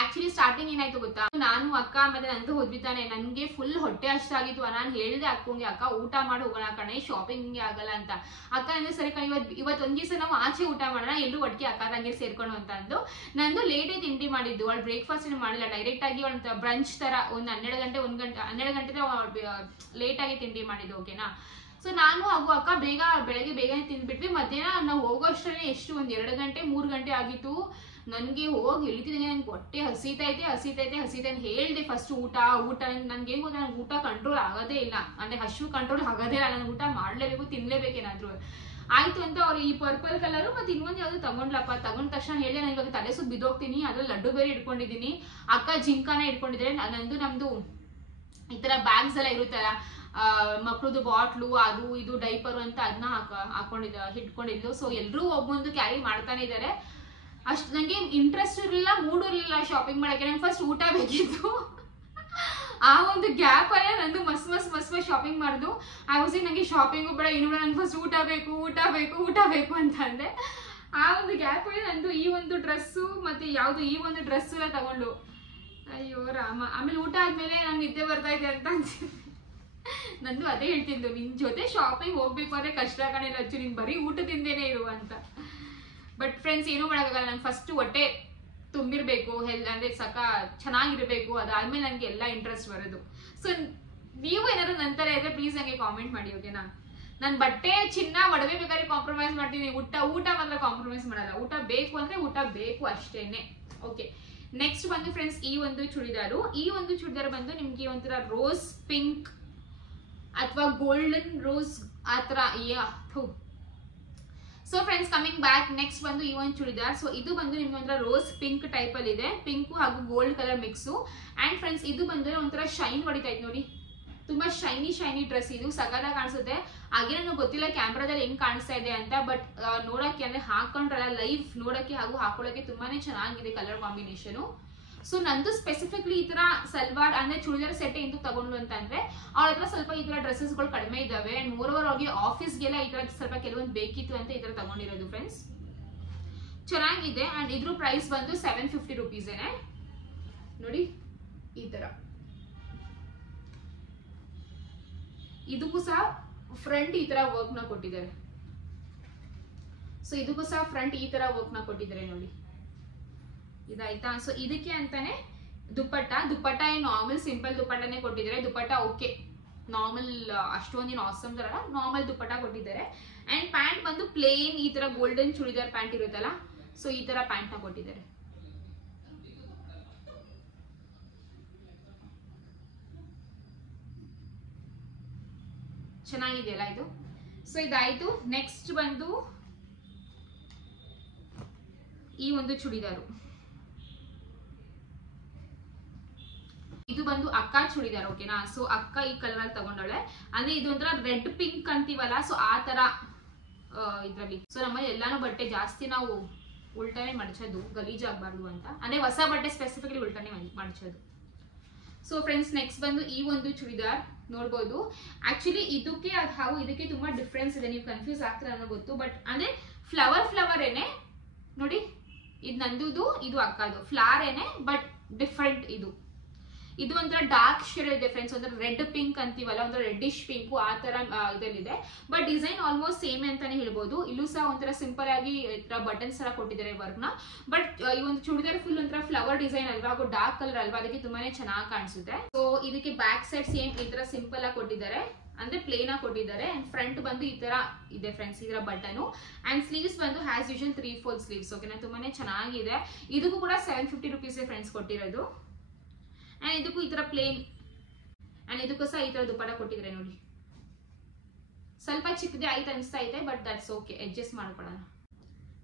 ಆಕ್ಚುಲಿ ಸ್ಟಾರ್ಟಿಂಗ್ ಏನಾಯ್ತು ಗೊತ್ತಾ, ನಾನು ಅಕ್ಕ ಮತ್ತೆ ನಂದು ಹೋದ್ವಿ ತಾನೆ. ನನ್ಗೆ ಫುಲ್ ಹೊಟ್ಟೆ ಅಷ್ಟಾಗಿತ್ತು. ನಾನು ಹೇಳಿದೆ ಅಕ್ಕಂಗೆ, ಅಕ್ಕ ಊಟ ಮಾಡಿ ಹೋಗೋಣ ಕಣೆ, ಶಾಪಿಂಗ್ ಆಗಲ್ಲ ಅಂತ. ಅಕ್ಕ ಅಂದ್ರೆ ಸರಿ ಕಣ, ಇವತ್ತು ಒಂದ್ ದಿವಸ ನಾವು ಆಚೆ ಊಟ ಮಾಡೋಣ, ಎಲ್ಲರೂ ಒಟ್ಟಿಗೆ ಅಕ್ಕ ತಂಗಿ ಸೇರ್ಕೊಂಡು ಅಂತ ಅಂದು. ನಂದು ಲೇಟ್ ತಿಂಡಿ ಮಾಡಿದ್ದು. ಅವಳು ಬ್ರೇಕ್ಫಾಸ್ಟ್ ಏನು ಮಾಡಿಲ್ಲ, ಡೈರೆಕ್ಟ್ ಆಗಿ ಒಂದು ಬ್ರಂಚ್ ತರ ಒಂದು 12 ಗಂಟೆ ಲೇಟ್ ಆಗಿ ತಿಂಡಿ ಮಾಡಿದ್ದು. ಓಕೆನಾ. ಸೊ ನಾನು ಹಾಗೂ ಅಕ್ಕ ಬೆಳಗ್ಗೆ ಬೇಗನೆ ತಿಂದ್ಬಿಟ್ವಿ. ಮಧ್ಯಾಹ್ನ ನಾವು ಹೋಗೋ ಅಷ್ಟರಲ್ಲಿ ಎಷ್ಟು ಒಂದು 2 ಗಂಟೆ 3 ಗಂಟೆ ಆಗಿತ್ತು. ನನಗೆ ಹೋಗಿ ಇಳಿತಿದ್ದೀನಿ, ನಂಗೆ ಹೊಟ್ಟೆ ಹಸಿತೈತೆ ಅಂತ ಹೇಳಿದೆ. ಫಸ್ಟ್ ಊಟ ನನ್ಗೆ ಏನು ಗೊತ್ತಾ, ನನಗೆ ಊಟ ಕಂಟ್ರೋಲ್ ಆಗೋದೇ ಇಲ್ಲ, ಅಂದ್ರೆ ಹಶು ಕಂಟ್ರೋಲ್ ಆಗೋದೇ ಇಲ್ಲ. ನಾನು ಊಟ ಮಾಡಲೇಬೇಕು, ತಿನ್ಲೇಬೇಕೇನಾದ್ರು. ಆಯ್ತು ಅಂತ ಅವ್ರು ಈ ಪರ್ಪಲ್ ಕಲರ್ ಮತ್ತೆ ಇನ್ನೊಂದು ಯಾವ್ದು ತಗೊಂಡ್ಲಪ್ಪ. ತಗೊಂಡ ತಕ್ಷಣ ಹೇಳಿ ನಾನು ಇವಾಗ ತಲೆ ಸುತ್ತ ಬಿದ್ದೋಗ್ತೀನಿ, ಅದ್ರಲ್ಲಿ ಲಡ್ಡು ಬೇರೆ ಇಟ್ಕೊಂಡಿದೀನಿ, ಅಕ್ಕ ಜಿಂಕಾನ ಇಟ್ಕೊಂಡಿದ್ರೆ, ನಮ್ದು ಈ ತರ ಬ್ಯಾಗ್ಸ್ ಎಲ್ಲ ಇರುತ್ತಲ್ಲ, ಮಕ್ಳದ್ದು ಬಾಟ್ಲು ಅದು ಇದು ಡೈಪರ್ ಅಂತ ಅದನ್ನ ಇಟ್ಕೊಂಡಿದ್ಲು. ಸೊ ಎಲ್ರೂ ಒಬ್ಬೊಂದು ಕ್ಯಾರಿ ಮಾಡ್ತಾನೆ ಇದ್ದಾರೆ. ಅಷ್ಟು ನಂಗೆ ಇಂಟ್ರೆಸ್ಟ್ ಇರಲಿಲ್ಲ, ಮೂಡ್ ಇರಲಿಲ್ಲ ಶಾಪಿಂಗ್ ಮಾಡಕ್ಕೆ. ನಂಗೆ ಫಸ್ಟ್ ಊಟ ಬೇಕಿತ್ತು. ಆ ಒಂದು ಗ್ಯಾಪ್ ಅಲ್ಲೇ ನಂದು ಮಸ್ ಶಾಪಿಂಗ್ ಮಾಡುದು. ಆ ವಾಸ್ ನಂಗೆ ಶಾಪಿಂಗು ಬೇಡ ಏನು ಬೇಡ, ನಂಗೆ ಫಸ್ಟ್ ಊಟ ಬೇಕು ಅಂತ ಅಂದೆ. ಆ ಒಂದು ಗ್ಯಾಪ್ ಅಲ್ಲಿ ನಂದು ಈ ಒಂದು ಡ್ರೆಸ್ಸು ಮತ್ತೆ ಯಾವ್ದು ಈ ಒಂದು ಡ್ರೆಸ್ ಎಲ್ಲ ತಗೊಂಡು, ಅಯ್ಯೋ ರಾಮ. ಆಮೇಲೆ ಊಟ ಆದ್ಮೇಲೆ ನಂಗೆ ನಿದ್ದೆ ಬರ್ತಾ ಇದೆ ಅಂತ ಅನ್ಸಿದೆ. ನಂದು ಅದೇ ಹೇಳ್ತಿದ್ದು, ನಿನ್ ಜೊತೆ ಶಾಪಿಂಗ್ ಹೋಗ್ಬೇಕು ಅಂದ್ರೆ ಕಷ್ಟ ಕಾಣಿಲ್ಲ ಅಚ್ಚು, ನೀನ್ ಬರೀ ಊಟದಿಂದೇನೆ ಇರು ಅಂತ. ಬಟ್ ಫ್ರೆಂಡ್ಸ್ ಏನೂ ಮಾಡೋಕ್ಕಾಗಲ್ಲ, ನಂಗೆ ಫಸ್ಟ್ ಹೊಟ್ಟೆ ತುಂಬಿರ್ಬೇಕು, ಅಂದ್ರೆ ಚೆನ್ನಾಗಿರ್ಬೇಕು, ಅದಾದ್ಮೇಲೆ ನನಗೆ ಎಲ್ಲ ಇಂಟ್ರೆಸ್ಟ್ ಬರೋದು. ಸೊ ನೀವು ಏನಾದ್ರು ನಂತರ ಇದ್ರೆ ಪ್ಲೀಸ್ ನಂಗೆ ಕಾಮೆಂಟ್ ಮಾಡಿ, ಓಕೆನಾ? ನಾನು ಬಟ್ಟೆ ಚಿನ್ನ ಒಡವೆ ಬೇಕಾದ್ರೆ ಕಾಂಪ್ರಮೈಸ್ ಮಾಡ್ತೀನಿ, ಊಟ ಮಾತ್ರ ಕಾಂಪ್ರಮೈಸ್ ಮಾಡಲ್ಲ. ಊಟ ಬೇಕು ಅಂದ್ರೆ ಊಟ ಬೇಕು ಅಷ್ಟೇನೆ. ಓಕೆ, ನೆಕ್ಸ್ಟ್ ಬಂದು ಫ್ರೆಂಡ್ಸ್ ಈ ಒಂದು ಚೂಡಿದಾರ್ ಬಂದು ನಿಮ್ಗೆ ಒಂಥರ ರೋಸ್ ಪಿಂಕ್ ಅಥವಾ ಗೋಲ್ಡನ್ ರೋಸ್ ಆತರ. So friends coming back, next ಬಂದು ಈ ಒಂದು ಚೂಡಿದಾರ್. ಸೊ ಇದು ಬಂದು ನಿಮ್ಗೆ ಒಂಥರ ರೋಸ್ ಪಿಂಕ್ ಟೈಪ್ ಅಲ್ಲಿ ಇದೆ, ಪಿಂಕು ಹಾಗೂ gold colour mix. And friends ಇದು ಬಂದ್ರೆ ಒಂಥರ ಶೈನ್ ಹೊಡಿತಾ ಇತ್ತು ನೋಡಿ, ತುಂಬಾ ಶೈನಿ ಡ್ರೆಸ್ ಇದು, ಸಗಲ ಕಾಣಿಸುತ್ತೆ. ಹಾಗೆ ನನಗೆ ಗೊತ್ತಿಲ್ಲ ಕ್ಯಾಮ್ರಾದಲ್ಲಿ ಹೆಂಗ್ ಕಾಣಿಸ್ತಾ ಇದೆ ಅಂತ, ಬಟ್ ನೋಡಕ್ಕೆ ಅಂದ್ರೆ ಹಾಕೊಂಡ್ರಲ್ಲ ಲೈವ್ ನೋಡಕ್ಕೆ ಹಾಗೂ ಹಾಕೊಳ್ಳೋಕೆ ತುಂಬಾನೇ ಚೆನ್ನಾಗಿದೆ ಕಲರ್ ಕಾಂಬಿನೇಷನ್. ಸೊ ನಂದು ಸ್ಪೆಸಿಫಿಕ್ಲಿ ಈ ತರ ಸಲ್ವಾರ್ ಅಂದ್ರೆ ಚೂಡಿದಾರ್ ಸೆಟ್ ಎಂದು ತಗೊಂಡು ಅಂತಂದ್ರೆ ಅವ್ರ ಹತ್ರ ಸ್ವಲ್ಪ ಈ ತರ ಡ್ರೆಸ್ಸಸ್ ಗಳು ಕಡಿಮೆ ಇದಾವೆ. ಅಂಡ್ ಮೋರೋವರ್ ಅವ್ರಿಗೆ ಆಫೀಸ್ಗೆಲ್ಲ ಈ ತರ ಸ್ವಲ್ಪ ಕೆಲವೊಂದು ಬೇಕಿತ್ತು ಅಂತ ಈ ತರ ತಗೊಂಡಿರೋದು ಫ್ರೆಂಡ್ಸ್. ಚೆನ್ನಾಗಿದೆ. ಅಂಡ್ ಇದ್ರ ಪ್ರೈಸ್ ಬಂದು 750 rupees ಏನೆ ನೋಡಿ. ಈ ತರ ಇದಕ್ಕೂ ಸಹ ಫ್ರಂಟ್ ಈ ತರ ವರ್ಕ್ ನ ಕೊಟ್ಟಿದ್ದಾರೆ. ಸೊ ಇದಕ್ಕೂ ಸಹ ಫ್ರಂಟ್ ಈ ತರ ವರ್ಕ್ ನ ಕೊಟ್ಟಿದ್ದಾರೆ ನೋಡಿ, ಇದಾಯ್ತಾ? ಸೊ ಇದಕ್ಕೆ ಅಂತಾನೆ ದುಪ್ಪಟ್ಟ ಏನು ನಾರ್ಮಲ್ ಸಿಂಪಲ್ ದುಪ್ಪಟ್ಟನೆ ಕೊಟ್ಟಿದ್ದಾರೆ. ದುಪ್ಪಟ್ಟ ಓಕೆ ನಾರ್ಮಲ್, ಅಷ್ಟೊಂದಿನ ಆಸಮ್ ತರ ನಾರ್ಮಲ್ ದುಪ್ಪಟ್ಟ ಕೊಟ್ಟಿದ್ದಾರೆ. ಅಂಡ್ ಪ್ಯಾಂಟ್ ಬಂದು ಪ್ಲೇನ್ ಈ ತರ ಗೋಲ್ಡನ್ ಚೂಡಿದಾರ್ ಪ್ಯಾಂಟ್ ಇರುತ್ತಲ್ಲ, ಸೊ ಈ ತರ ಪ್ಯಾಂಟ್ ನ ಕೊಟ್ಟಿದ್ದಾರೆ. ಚೆನ್ನಾಗಿದೆಯಲ್ಲ ಇದು. ಸೊ ಇದಾಯ್ತು. ನೆಕ್ಸ್ಟ್ ಬಂದು ಈ ಒಂದು ಚೂಡಿದಾರು, ಇದು ಬಂದು ಅಕ್ಕ ಚೂಡಿದಾರ್, ಓಕೆನಾ? ಸೊ ಅಕ್ಕ ಈ ಕಲರ್ ಅಲ್ಲಿ ತಗೊಂಡಳೆ, ಅಂದ್ರೆ ಇದು ಒಂಥರ ರೆಡ್ ಪಿಂಕ್ ಅಂತೀವಲ್ಲ, ಸೊ ಆ ತರ ಇದ್ರಲ್ಲಿ. ಸೊ ನಮ್ಮಲ್ಲಿ ಎಲ್ಲಾನು ಬಟ್ಟೆ ಜಾಸ್ತಿ ನಾವು ಉಲ್ಟಾನೆ ಮಡಚೋದು, ಗಲೀಜಾಗಬಾರ್ದು ಅಂತ, ಅಂದ್ರೆ ಹೊಸ ಬಟ್ಟೆ ಸ್ಪೆಸಿಫಿಕಲಿ ಉಲ್ಟಾನೆ ಮಡಚೋದು. ಸೊ ಫ್ರೆಂಡ್ಸ್ ನೆಕ್ಸ್ಟ್ ಬಂದು ಈ ಒಂದು ಚೂಡಿದಾರ್ ನೋಡ್ಬೋದು. ಆಕ್ಚುಲಿ ಇದಕ್ಕೆ ಹಾಗೂ ಇದಕ್ಕೆ ತುಂಬಾ ಡಿಫ್ರೆನ್ಸ್ ಇದೆ, ನೀವು ಕನ್ಫ್ಯೂಸ್ ಆಗ್ತೀರ ಅನ್ನೋ ಗೊತ್ತು. ಬಟ್ ಅಂದ್ರೆ ಫ್ಲವರ್ ಏನೆ ನೋಡಿ, ಇದು ನಂದುದು, ಇದು ಅಕ್ಕದು ಫ್ಲವರ್ ಏನೆ, ಬಟ್ ಡಿಫ್ರೆಂಟ್. ಇದು ಒಂಥರ ಡಾರ್ಕ್ ಶೇಡ್ ಇದೆ ಫ್ರೆಂಡ್ಸ್, ಒಂಥರ ರೆಡ್ ಪಿಂಕ್ ಅಂತೀವಲ್ಲ, ಒಂಥರ ರೆಡ್ಡಿಶ್ ಪಿಂಕು ಆ ತರ ಇದರಲ್ಲಿದೆ. ಬಟ್ ಡಿಸೈನ್ ಆಲ್ಮೋಸ್ಟ್ ಸೇಮ್ ಅಂತಾನೆ ಹೇಳ್ಬೋದು. ಇಲ್ಲೂ ಸಹ ಒಂಥರ ಸಿಂಪಲ್ ಆಗಿ ಬಟನ್ಸ್ ತರ ಕೊಟ್ಟಿದ್ದಾರೆ ವರ್ಕ್ ನ. ಬಟ್ ಈ ಒಂದು ಚೂಡಿದಾರ್ ಫುಲ್ ಒಂಥರ ಫ್ಲವರ್ ಡಿಸೈನ್ ಅಲ್ವಾ, ಹಾಗೂ ಡಾರ್ಕ್ ಕಲರ್ ಅಲ್ವಾ, ಅದಕ್ಕೆ ತುಂಬಾನೇ ಚೆನ್ನಾಗಿ ಕಾಣಿಸುತ್ತೆ. ಸೊ ಇದಕ್ಕೆ ಬ್ಯಾಕ್ ಸೈಡ್ ಸೇಮ್ ಈ ತರ ಸಿಂಪಲ್ ಆಗಿ ಕೊಟ್ಟಿದ್ದಾರೆ, ಅಂದ್ರೆ ಪ್ಲೇನ್ ಆಗಿ ಕೊಟ್ಟಿದ್ದಾರೆ. ಅಂಡ್ ಫ್ರಂಟ್ ಬಂದು ಈ ತರ ಇದೆ ಫ್ರೆಂಡ್ಸ್, ಈ ತರ ಬಟನ್. ಅಂಡ್ ಸ್ಲೀವ್ಸ್ ಬಂದು ಹ್ಯಾಸ್ ಯೂಶುವಲ್ 3/4 ಸ್ಲೀವ್ಸ್, ಓಕೆನಾ? ತುಂಬಾನೇ ಚೆನ್ನಾಗಿದೆ. ಇದಕ್ಕೂ ಕೂಡ 750 rupees ಫ್ರೆಂಡ್ಸ್ ಕೊಟ್ಟಿರೋದು. ಅಂಡ್ ಇದಕ್ಕೂ ಈ ತರ ಪ್ಲೇನ್, ಅಂಡ್ ಇದಕ್ಕೂ ಸಹ ಈ ತರ ದುಪ್ಪಟ್ಟ ಕೊಟ್ಟಿದ್ರೆ ನೋಡಿ. ಸ್ವಲ್ಪ ಚಿಕ್ಕದೇ ಆಯ್ತು ಅನಿಸ್ತಾ ಇದೆ, ಬಟ್ ದಟ್ಸ್ ಓಕೆ, ಅಡ್ಜಸ್ಟ್ ಮಾಡ್ಕೊಳ್ಳೋಣ.